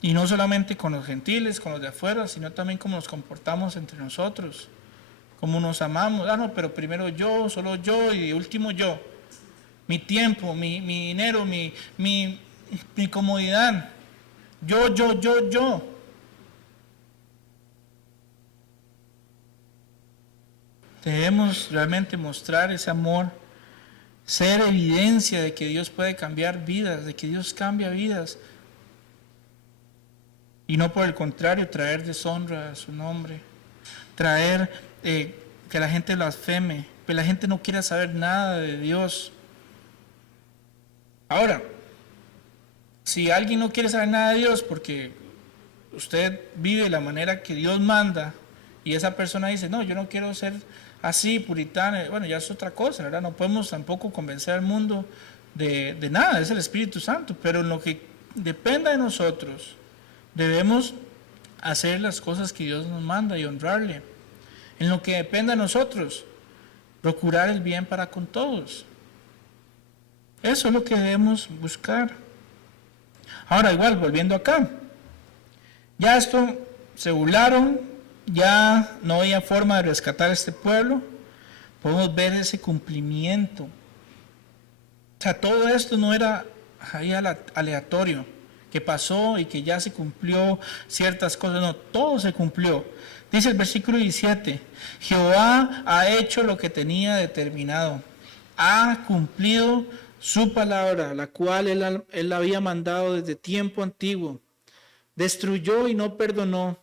Y no solamente con los gentiles, con los de afuera, sino también cómo nos comportamos entre nosotros, cómo nos amamos. No, pero primero yo, solo yo y último yo. Mi tiempo, mi dinero, mi comodidad. Yo. Debemos realmente mostrar ese amor, ser evidencia de que Dios puede cambiar vidas, de que Dios cambia vidas. Y no por el contrario, traer deshonra a su nombre, traer que la gente blasfeme, que la gente no quiera saber nada de Dios. Ahora, si alguien no quiere saber nada de Dios porque usted vive de la manera que Dios manda y esa persona dice, no, yo no quiero ser así, puritano, bueno, ya es otra cosa, ¿verdad? No podemos tampoco convencer al mundo de nada, es el Espíritu Santo, pero en lo que dependa de nosotros, debemos hacer las cosas que Dios nos manda y honrarle. En lo que dependa de nosotros, procurar el bien para con todos. Eso es lo que debemos buscar. Ahora igual, volviendo acá. Ya esto se burlaron, ya no había forma de rescatar a este pueblo. Podemos ver ese cumplimiento. O sea, todo esto no era ahí aleatorio, que pasó y que ya se cumplió ciertas cosas. No, todo se cumplió. Dice el versículo 17, Jehová ha hecho lo que tenía determinado. Ha cumplido su palabra, la cual él había mandado desde tiempo antiguo. Destruyó y no perdonó,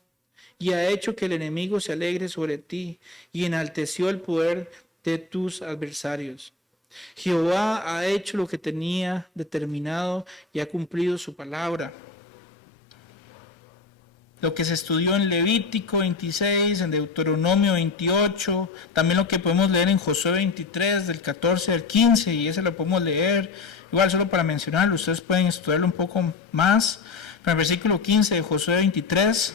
y ha hecho que el enemigo se alegre sobre ti, y enalteció el poder de tus adversarios. Jehová ha hecho lo que tenía determinado y ha cumplido su palabra. Lo que se estudió en Levítico 26, en Deuteronomio 28, también lo que podemos leer en Josué 23, del 14 al 15, y ese lo podemos leer, igual solo para mencionarlo, ustedes pueden estudiarlo un poco más. Pero el versículo 15 de Josué 23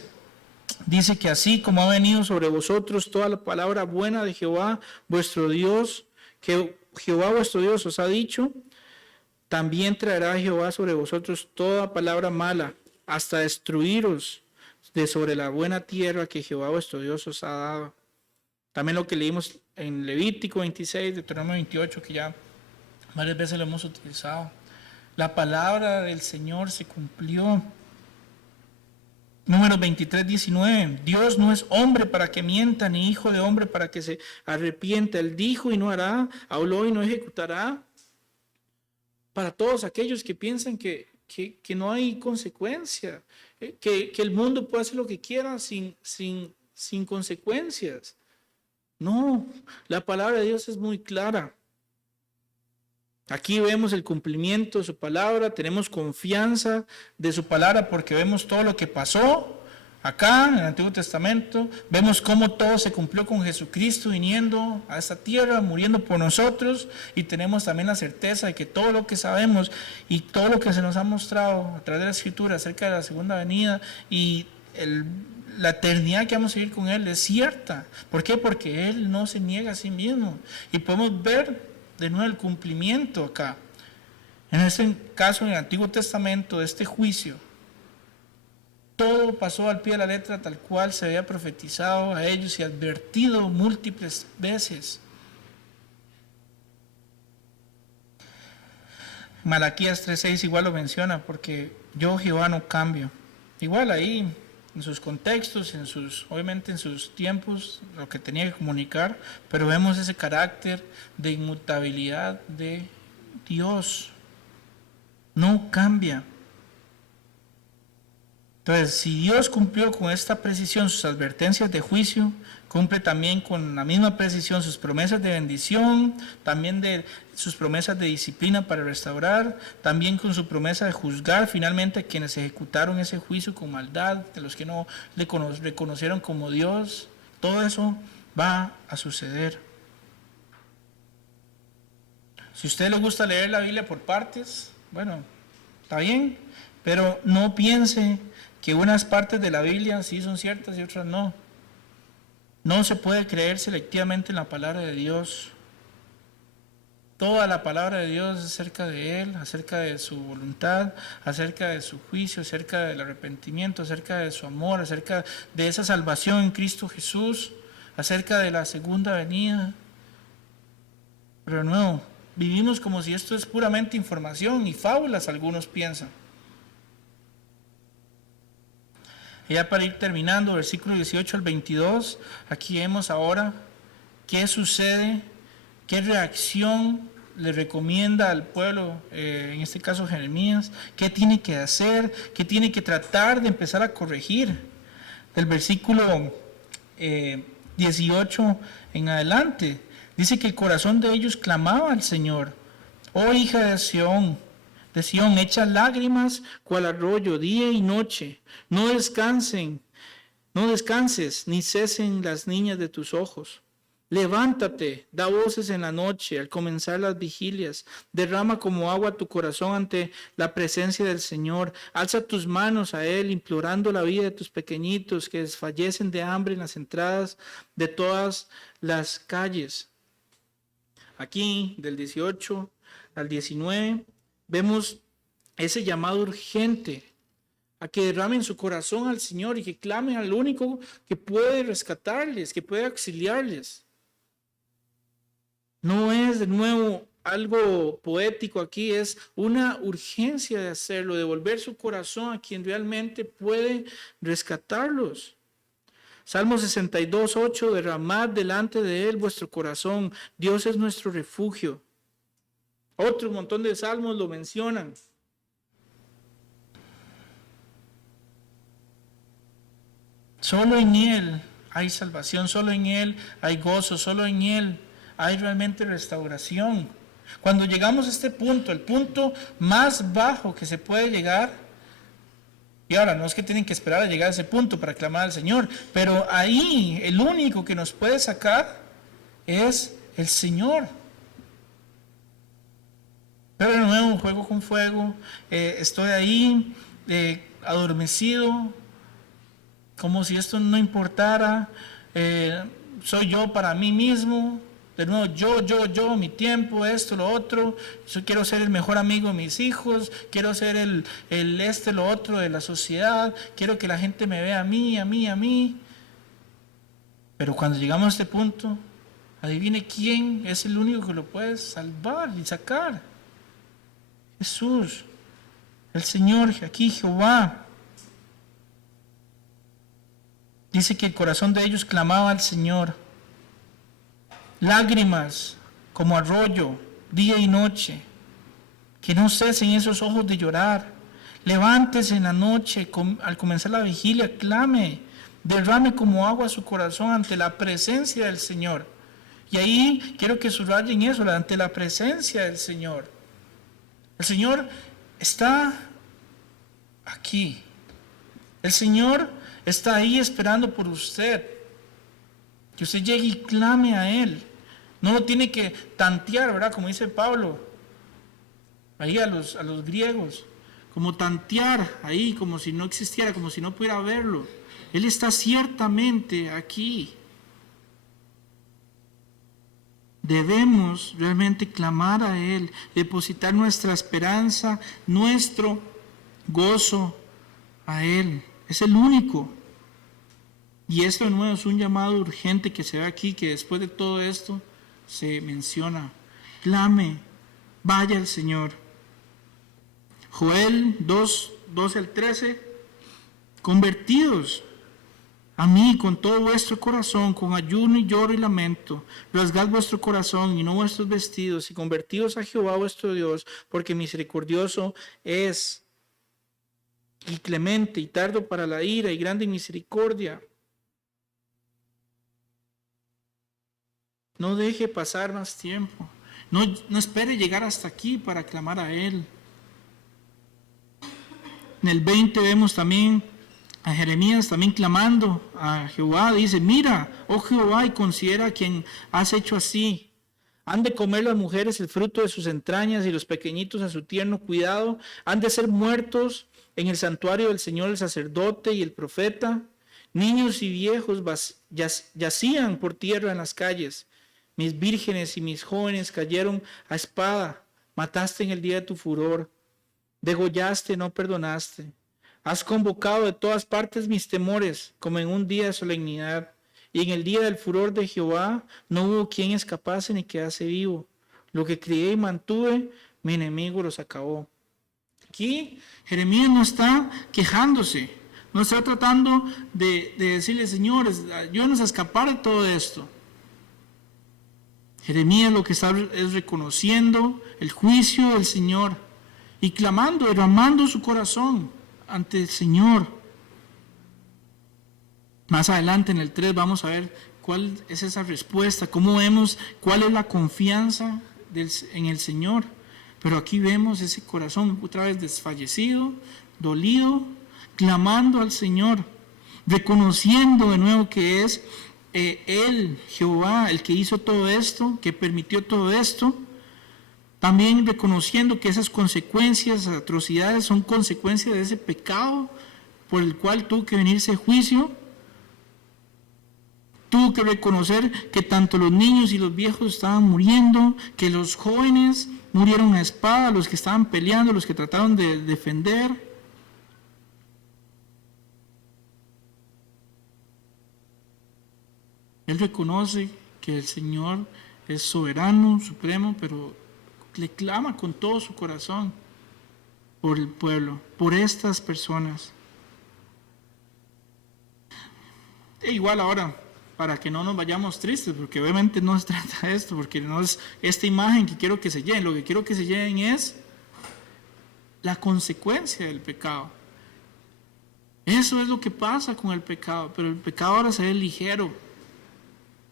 dice que así como ha venido sobre vosotros toda la palabra buena de Jehová, vuestro Dios, que Jehová vuestro Dios os ha dicho, también traerá Jehová sobre vosotros toda palabra mala, hasta destruiros de sobre la buena tierra que Jehová vuestro Dios os ha dado. También lo que leímos en Levítico 26, Deuteronomio 28, que ya varias veces lo hemos utilizado. La palabra del Señor se cumplió. Número 23, 19. Dios no es hombre para que mienta, ni hijo de hombre para que se arrepienta. Él dijo y no hará, habló y no ejecutará. Para todos aquellos que piensan que no hay consecuencia, que el mundo puede hacer lo que quiera sin consecuencias. No, la palabra de Dios es muy clara. Aquí vemos el cumplimiento de su palabra, tenemos confianza de su palabra porque vemos todo lo que pasó, Acá, en el Antiguo Testamento, vemos cómo todo se cumplió con Jesucristo viniendo a esta tierra, muriendo por nosotros, y tenemos también la certeza de que todo lo que sabemos y todo lo que se nos ha mostrado a través de la Escritura acerca de la segunda venida y la eternidad que vamos a vivir con Él es cierta. ¿Por qué? Porque Él no se niega a sí mismo. Y podemos ver de nuevo el cumplimiento acá. En este caso, en el Antiguo Testamento, de este juicio, todo pasó al pie de la letra tal cual se había profetizado a ellos y advertido múltiples veces. Malaquías 3:6 igual lo menciona, porque yo Jehová no cambio. Igual ahí, en sus contextos, obviamente en sus tiempos, lo que tenía que comunicar, pero vemos ese carácter de inmutabilidad de Dios. No cambia. Entonces, si Dios cumplió con esta precisión sus advertencias de juicio, cumple también con la misma precisión sus promesas de bendición, también de sus promesas de disciplina para restaurar, también con su promesa de juzgar finalmente a quienes ejecutaron ese juicio con maldad, de los que no le reconocieron como Dios. Todo eso va a suceder. Si a usted le gusta leer la Biblia por partes, bueno, está bien, pero no piense que unas partes de la Biblia sí son ciertas y otras no. No se puede creer selectivamente en la palabra de Dios. Toda la palabra de Dios es acerca de Él, acerca de su voluntad, acerca de su juicio, acerca del arrepentimiento, acerca de su amor, acerca de esa salvación en Cristo Jesús, acerca de la segunda venida. Pero no, vivimos como si esto es puramente información y fábulas, algunos piensan. Y ya para ir terminando, versículo 18 al 22, aquí vemos ahora qué sucede, qué reacción le recomienda al pueblo, en este caso Jeremías, qué tiene que hacer, qué tiene que tratar de empezar a corregir. Del versículo 18 en adelante, dice que el corazón de ellos clamaba al Señor: oh hija de Sión, echa lágrimas cual arroyo día y noche. No descanses, ni cesen las niñas de tus ojos. Levántate, da voces en la noche, al comenzar las vigilias. Derrama como agua tu corazón ante la presencia del Señor. Alza tus manos a Él, implorando la vida de tus pequeñitos que desfallecen de hambre en las entradas de todas las calles. Aquí, del 18 al 19, vemos ese llamado urgente a que derramen su corazón al Señor y que clamen al único que puede rescatarles, que puede auxiliarles. No es de nuevo algo poético aquí, es una urgencia de hacerlo, de volver su corazón a quien realmente puede rescatarlos. Salmo 62:8, derramad delante de Él vuestro corazón, Dios es nuestro refugio. Otro montón de salmos lo mencionan. Solo en Él hay salvación, solo en Él hay gozo, solo en Él hay realmente restauración. Cuando llegamos a este punto, el punto más bajo que se puede llegar, y ahora no es que tienen que esperar a llegar a ese punto para clamar al Señor, pero ahí el único que nos puede sacar es el Señor. Pero de nuevo, juego con fuego, estoy ahí adormecido, como si esto no importara, soy yo para mí mismo, de nuevo yo, mi tiempo, esto, lo otro, yo quiero ser el mejor amigo de mis hijos, quiero ser lo otro de la sociedad, quiero que la gente me vea a mí. Pero cuando llegamos a este punto, adivine quién es el único que lo puede salvar y sacar. Jesús, el Señor, aquí Jehová. Dice que el corazón de ellos clamaba al Señor. Lágrimas como arroyo, día y noche. Que no cesen esos ojos de llorar. Levántese en la noche, al comenzar la vigilia, clame. Derrame como agua su corazón ante la presencia del Señor. Y ahí quiero que subrayen eso, ante la presencia del Señor. El Señor está aquí. El Señor está ahí esperando por usted. Que usted llegue y clame a Él. No lo tiene que tantear, ¿verdad? Como dice Pablo, ahí a los griegos, como tantear ahí, como si no existiera, como si no pudiera verlo. Él está ciertamente aquí. Debemos realmente clamar a Él, depositar nuestra esperanza, nuestro gozo a Él. Es el único. Y esto de nuevo es un llamado urgente que se ve aquí, que después de todo esto se menciona. Clame, vaya al Señor. Joel 2, 12 al 13. Convertidos a mí con todo vuestro corazón, con ayuno y lloro y lamento, rasgad vuestro corazón y no vuestros vestidos, y convertidos a Jehová vuestro Dios, porque misericordioso es, y clemente, y tardo para la ira, y grande en misericordia. No deje pasar más tiempo. No espere llegar hasta aquí para clamar a Él. En el 20 vemos también a Jeremías también clamando a Jehová. Dice, mira, oh Jehová, y considera a quien has hecho así. Han de comer las mujeres el fruto de sus entrañas y los pequeñitos a su tierno cuidado. Han de ser muertos en el santuario del Señor el sacerdote y el profeta. Niños y viejos yacían por tierra en las calles. Mis vírgenes y mis jóvenes cayeron a espada. Mataste en el día de tu furor. Degollaste, no perdonaste. Has convocado de todas partes mis temores, como en un día de solemnidad. Y en el día del furor de Jehová no hubo quien escapase ni quedase vivo. Lo que crié y mantuve, mi enemigo los acabó. Aquí Jeremías no está quejándose, no está tratando de decirle, señores, ayúdanos a escapar de todo esto. Jeremías lo que está es reconociendo el juicio del Señor y clamando, derramando su corazón ante el Señor. Más adelante en el 3 vamos a ver cuál es esa respuesta, cómo vemos cuál es la confianza en el Señor. Pero aquí vemos ese corazón otra vez desfallecido, dolido, clamando al Señor, reconociendo de nuevo que es Él, Jehová, el que hizo todo esto, que permitió todo esto. También reconociendo que esas consecuencias, atrocidades, son consecuencias de ese pecado por el cual tuvo que venirse juicio. Tuvo que reconocer que tanto los niños y los viejos estaban muriendo, que los jóvenes murieron a espada, los que estaban peleando, los que trataron de defender. Él reconoce que el Señor es soberano, supremo, pero le clama con todo su corazón por el pueblo, por estas personas. E igual ahora, para que no nos vayamos tristes, porque obviamente no se trata de esto, porque no es esta imagen que quiero que se lleven, lo que quiero que se lleven es la consecuencia del pecado. Eso es lo que pasa con el pecado, pero el pecado ahora se ve ligero.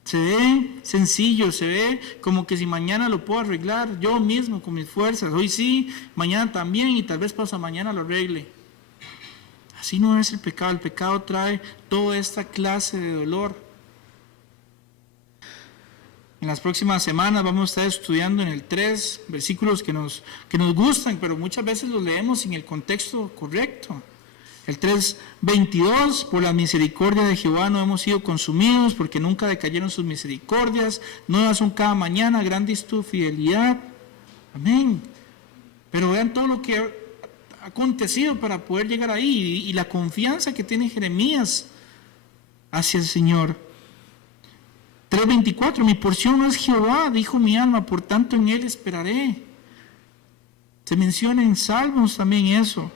Se ve sencillo, se ve como que si mañana lo puedo arreglar yo mismo con mis fuerzas. Hoy sí, mañana también y tal vez pasa mañana lo arregle. Así no es el pecado. El pecado trae toda esta clase de dolor. En las próximas semanas vamos a estar estudiando en el 3 versículos que nos gustan, pero muchas veces los leemos sin el contexto correcto. El 3:22, por la misericordia de Jehová no hemos sido consumidos, porque nunca decayeron sus misericordias, nuevas son cada mañana, grande es tu fidelidad. Amén. Pero vean todo lo que ha acontecido para poder llegar ahí y la confianza que tiene Jeremías hacia el Señor. 3:24, mi porción es Jehová, dijo mi alma, por tanto en él esperaré. Se menciona en Salmos también eso.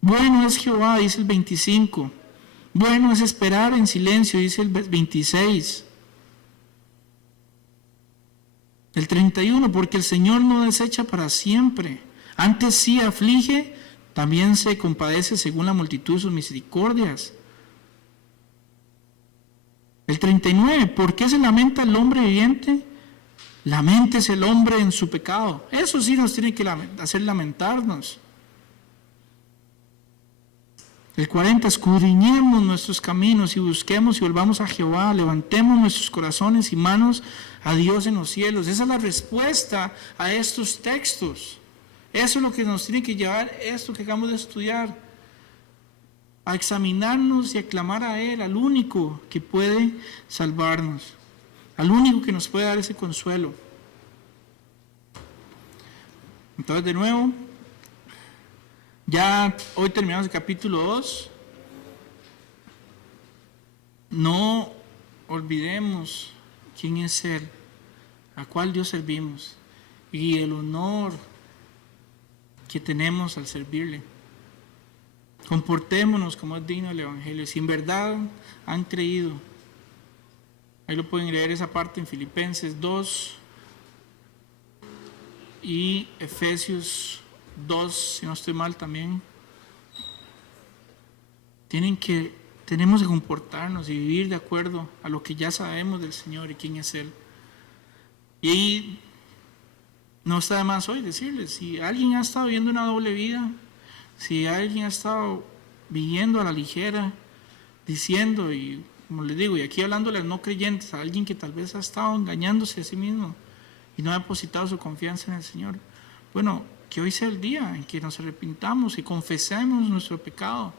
Bueno es Jehová, dice el 25. Bueno es esperar en silencio, dice el 26. El 31, porque el Señor no desecha para siempre. Antes sí aflige, también se compadece según la multitud de sus misericordias. El 39, ¿por qué se lamenta el hombre viviente? Laméntese el hombre en su pecado. Eso sí nos tiene que hacer lamentarnos. El 40, escudriñemos nuestros caminos y busquemos y volvamos a Jehová, levantemos nuestros corazones y manos a Dios en los cielos. Esa es la respuesta a estos textos. Eso es lo que nos tiene que llevar esto que acabamos de estudiar, a examinarnos y a clamar a Él, al único que puede salvarnos, al único que nos puede dar ese consuelo. Entonces, de nuevo, ya hoy terminamos el capítulo 2. No olvidemos quién es Él, a cuál Dios servimos y el honor que tenemos al servirle. Comportémonos como es digno del Evangelio. Si en verdad han creído, ahí lo pueden leer esa parte en Filipenses 2 y Efesios 2, si no estoy mal también. Tenemos que comportarnos y vivir de acuerdo a lo que ya sabemos del Señor y quién es Él. Y no está de más hoy decirles, si alguien ha estado viviendo una doble vida, si alguien ha estado viviendo a la ligera, diciendo, y como les digo, y aquí hablándole a los no creyentes, a alguien que tal vez ha estado engañándose a sí mismo y no ha depositado su confianza en el Señor, bueno, que hoy sea el día en que nos arrepintamos y confesemos nuestro pecado.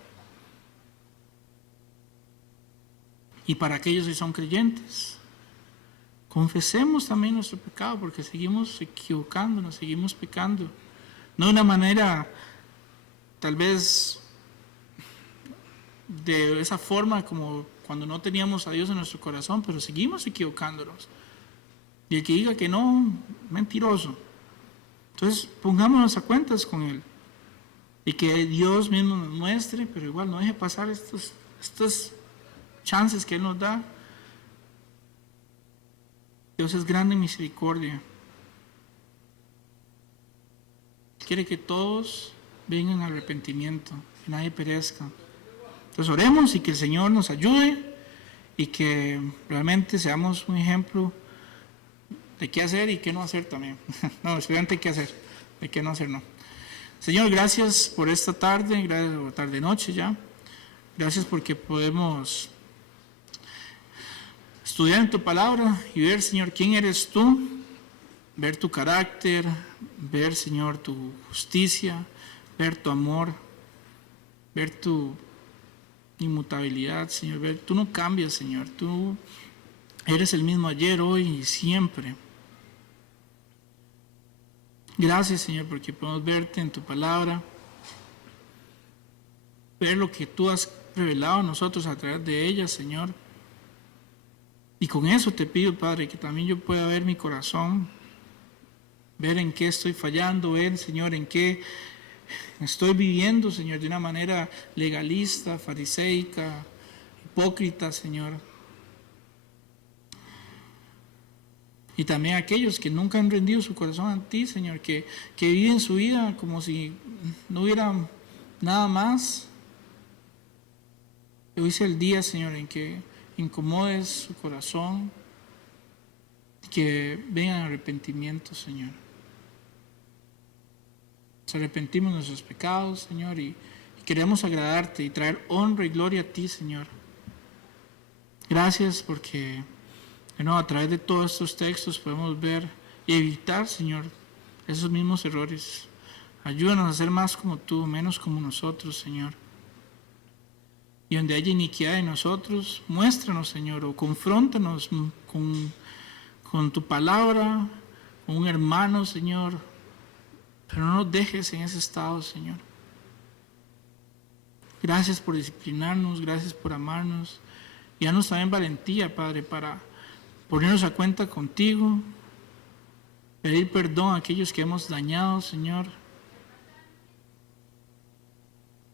Y para aquellos que son creyentes, confesemos también nuestro pecado, porque seguimos equivocándonos, seguimos pecando. No de una manera, tal vez, de esa forma como cuando no teníamos a Dios en nuestro corazón, pero seguimos equivocándonos. Y el que diga que no, mentiroso. Entonces, pongámonos a cuentas con Él. Y que Dios mismo nos muestre, pero igual no deje pasar estos chances que Él nos da. Dios es grande en misericordia. Quiere que todos vengan al arrepentimiento, que nadie perezca. Entonces oremos y que el Señor nos ayude y que realmente seamos un ejemplo de qué hacer y qué no hacer también. No, especialmente qué hacer, de qué no hacer no. Señor, gracias por esta tarde, gracias por tarde noche ya. Gracias porque podemos estudiar en tu palabra y ver, Señor, quién eres tú, ver tu carácter, ver, Señor, tu justicia, ver tu amor, ver tu inmutabilidad, Señor, ver, tú no cambias, Señor, tú eres el mismo ayer, hoy y siempre. Gracias, Señor, porque podemos verte en tu palabra, ver lo que tú has revelado a nosotros a través de ella, Señor. Y con eso te pido, Padre, que también yo pueda ver mi corazón, ver en qué estoy fallando, ver, Señor, en qué estoy viviendo, Señor, de una manera legalista, fariseica, hipócrita, Señor. Y también aquellos que nunca han rendido su corazón a ti, Señor, que viven su vida como si no hubiera nada más. Hoy es el día, Señor, en que incomodes su corazón, que vengan arrepentimiento, Señor. Nos arrepentimos de nuestros pecados, Señor, y queremos agradarte y traer honra y gloria a ti, Señor. Gracias porque a través de todos estos textos podemos ver y evitar, Señor, esos mismos errores. Ayúdanos a ser más como tú, menos como nosotros, Señor. Y donde haya iniquidad en nosotros, muéstranos, Señor, o confróntanos con tu palabra, con un hermano, Señor. Pero no nos dejes en ese estado, Señor. Gracias por disciplinarnos, gracias por amarnos. Y danos también valentía, Padre, para ponernos a cuenta contigo, pedir perdón a aquellos que hemos dañado, Señor.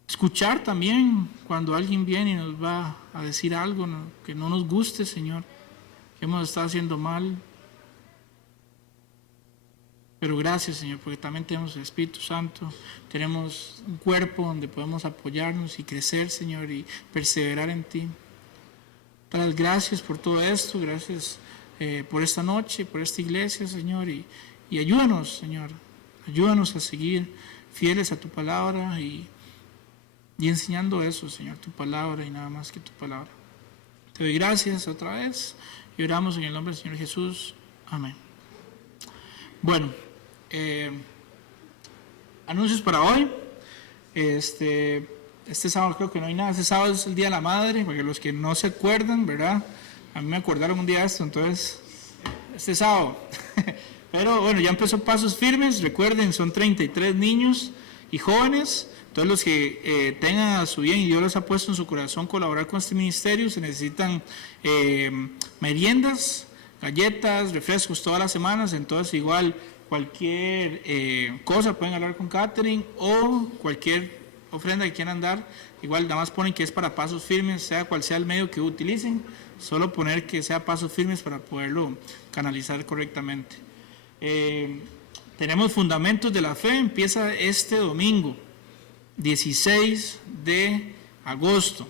Escuchar también cuando alguien viene y nos va a decir algo que no nos guste, Señor, que hemos estado haciendo mal. Pero gracias, Señor, porque también tenemos el Espíritu Santo, tenemos un cuerpo donde podemos apoyarnos y crecer, Señor, y perseverar en ti. Te das gracias por todo esto, gracias por esta noche, por esta iglesia, Señor, y ayúdanos, Señor, ayúdanos a seguir fieles a tu palabra y y enseñando eso, Señor, tu palabra y nada más que tu palabra. Te doy gracias otra vez y oramos en el nombre del Señor Jesús. Amén. Bueno, anuncios para hoy. Este sábado creo que no hay nada. Este sábado es el Día de la Madre, porque los que no se acuerdan, ¿verdad? A mí me acordaron un día de esto, entonces, este sábado. Pero bueno, ya empezó Pasos Firmes. Recuerden, son 33 niños y jóvenes. Todos los que tengan a su bien y Dios los ha puesto en su corazón colaborar con este ministerio, se necesitan meriendas, galletas, refrescos todas las semanas. Entonces igual cualquier cosa pueden hablar con Catherine, o cualquier ofrenda que quieran dar, igual nada más ponen que es para Pasos Firmes, sea cual sea el medio que utilicen, solo poner que sea Pasos Firmes para poderlo canalizar correctamente. Tenemos Fundamentos de la Fe, empieza este domingo 16 de agosto,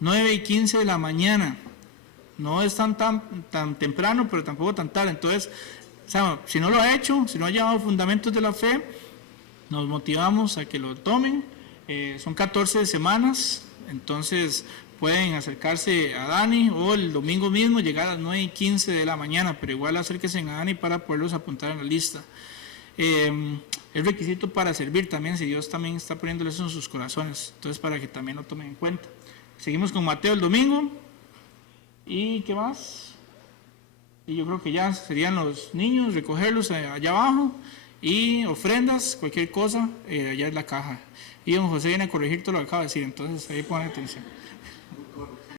9:15 de la mañana. No es tan temprano, pero tampoco tan tarde. Entonces, o sea, si no lo ha hecho, si no ha llevado Fundamentos de la Fe, nos motivamos a que lo tomen. Son 14 semanas, entonces pueden acercarse a Dani, o el domingo mismo llegar a las 9:15 de la mañana, pero igual acérquense a Dani para poderlos apuntar en la lista. Es requisito para servir también, si Dios también está poniéndoles eso en sus corazones, entonces para que también lo tomen en cuenta. Seguimos con Mateo el domingo. ¿Y qué más? Y yo creo que ya serían los niños, recogerlos allá abajo, y ofrendas, cualquier cosa, allá en la caja. Y don José viene a corregir todo lo que acaba de decir, entonces ahí ponen atención.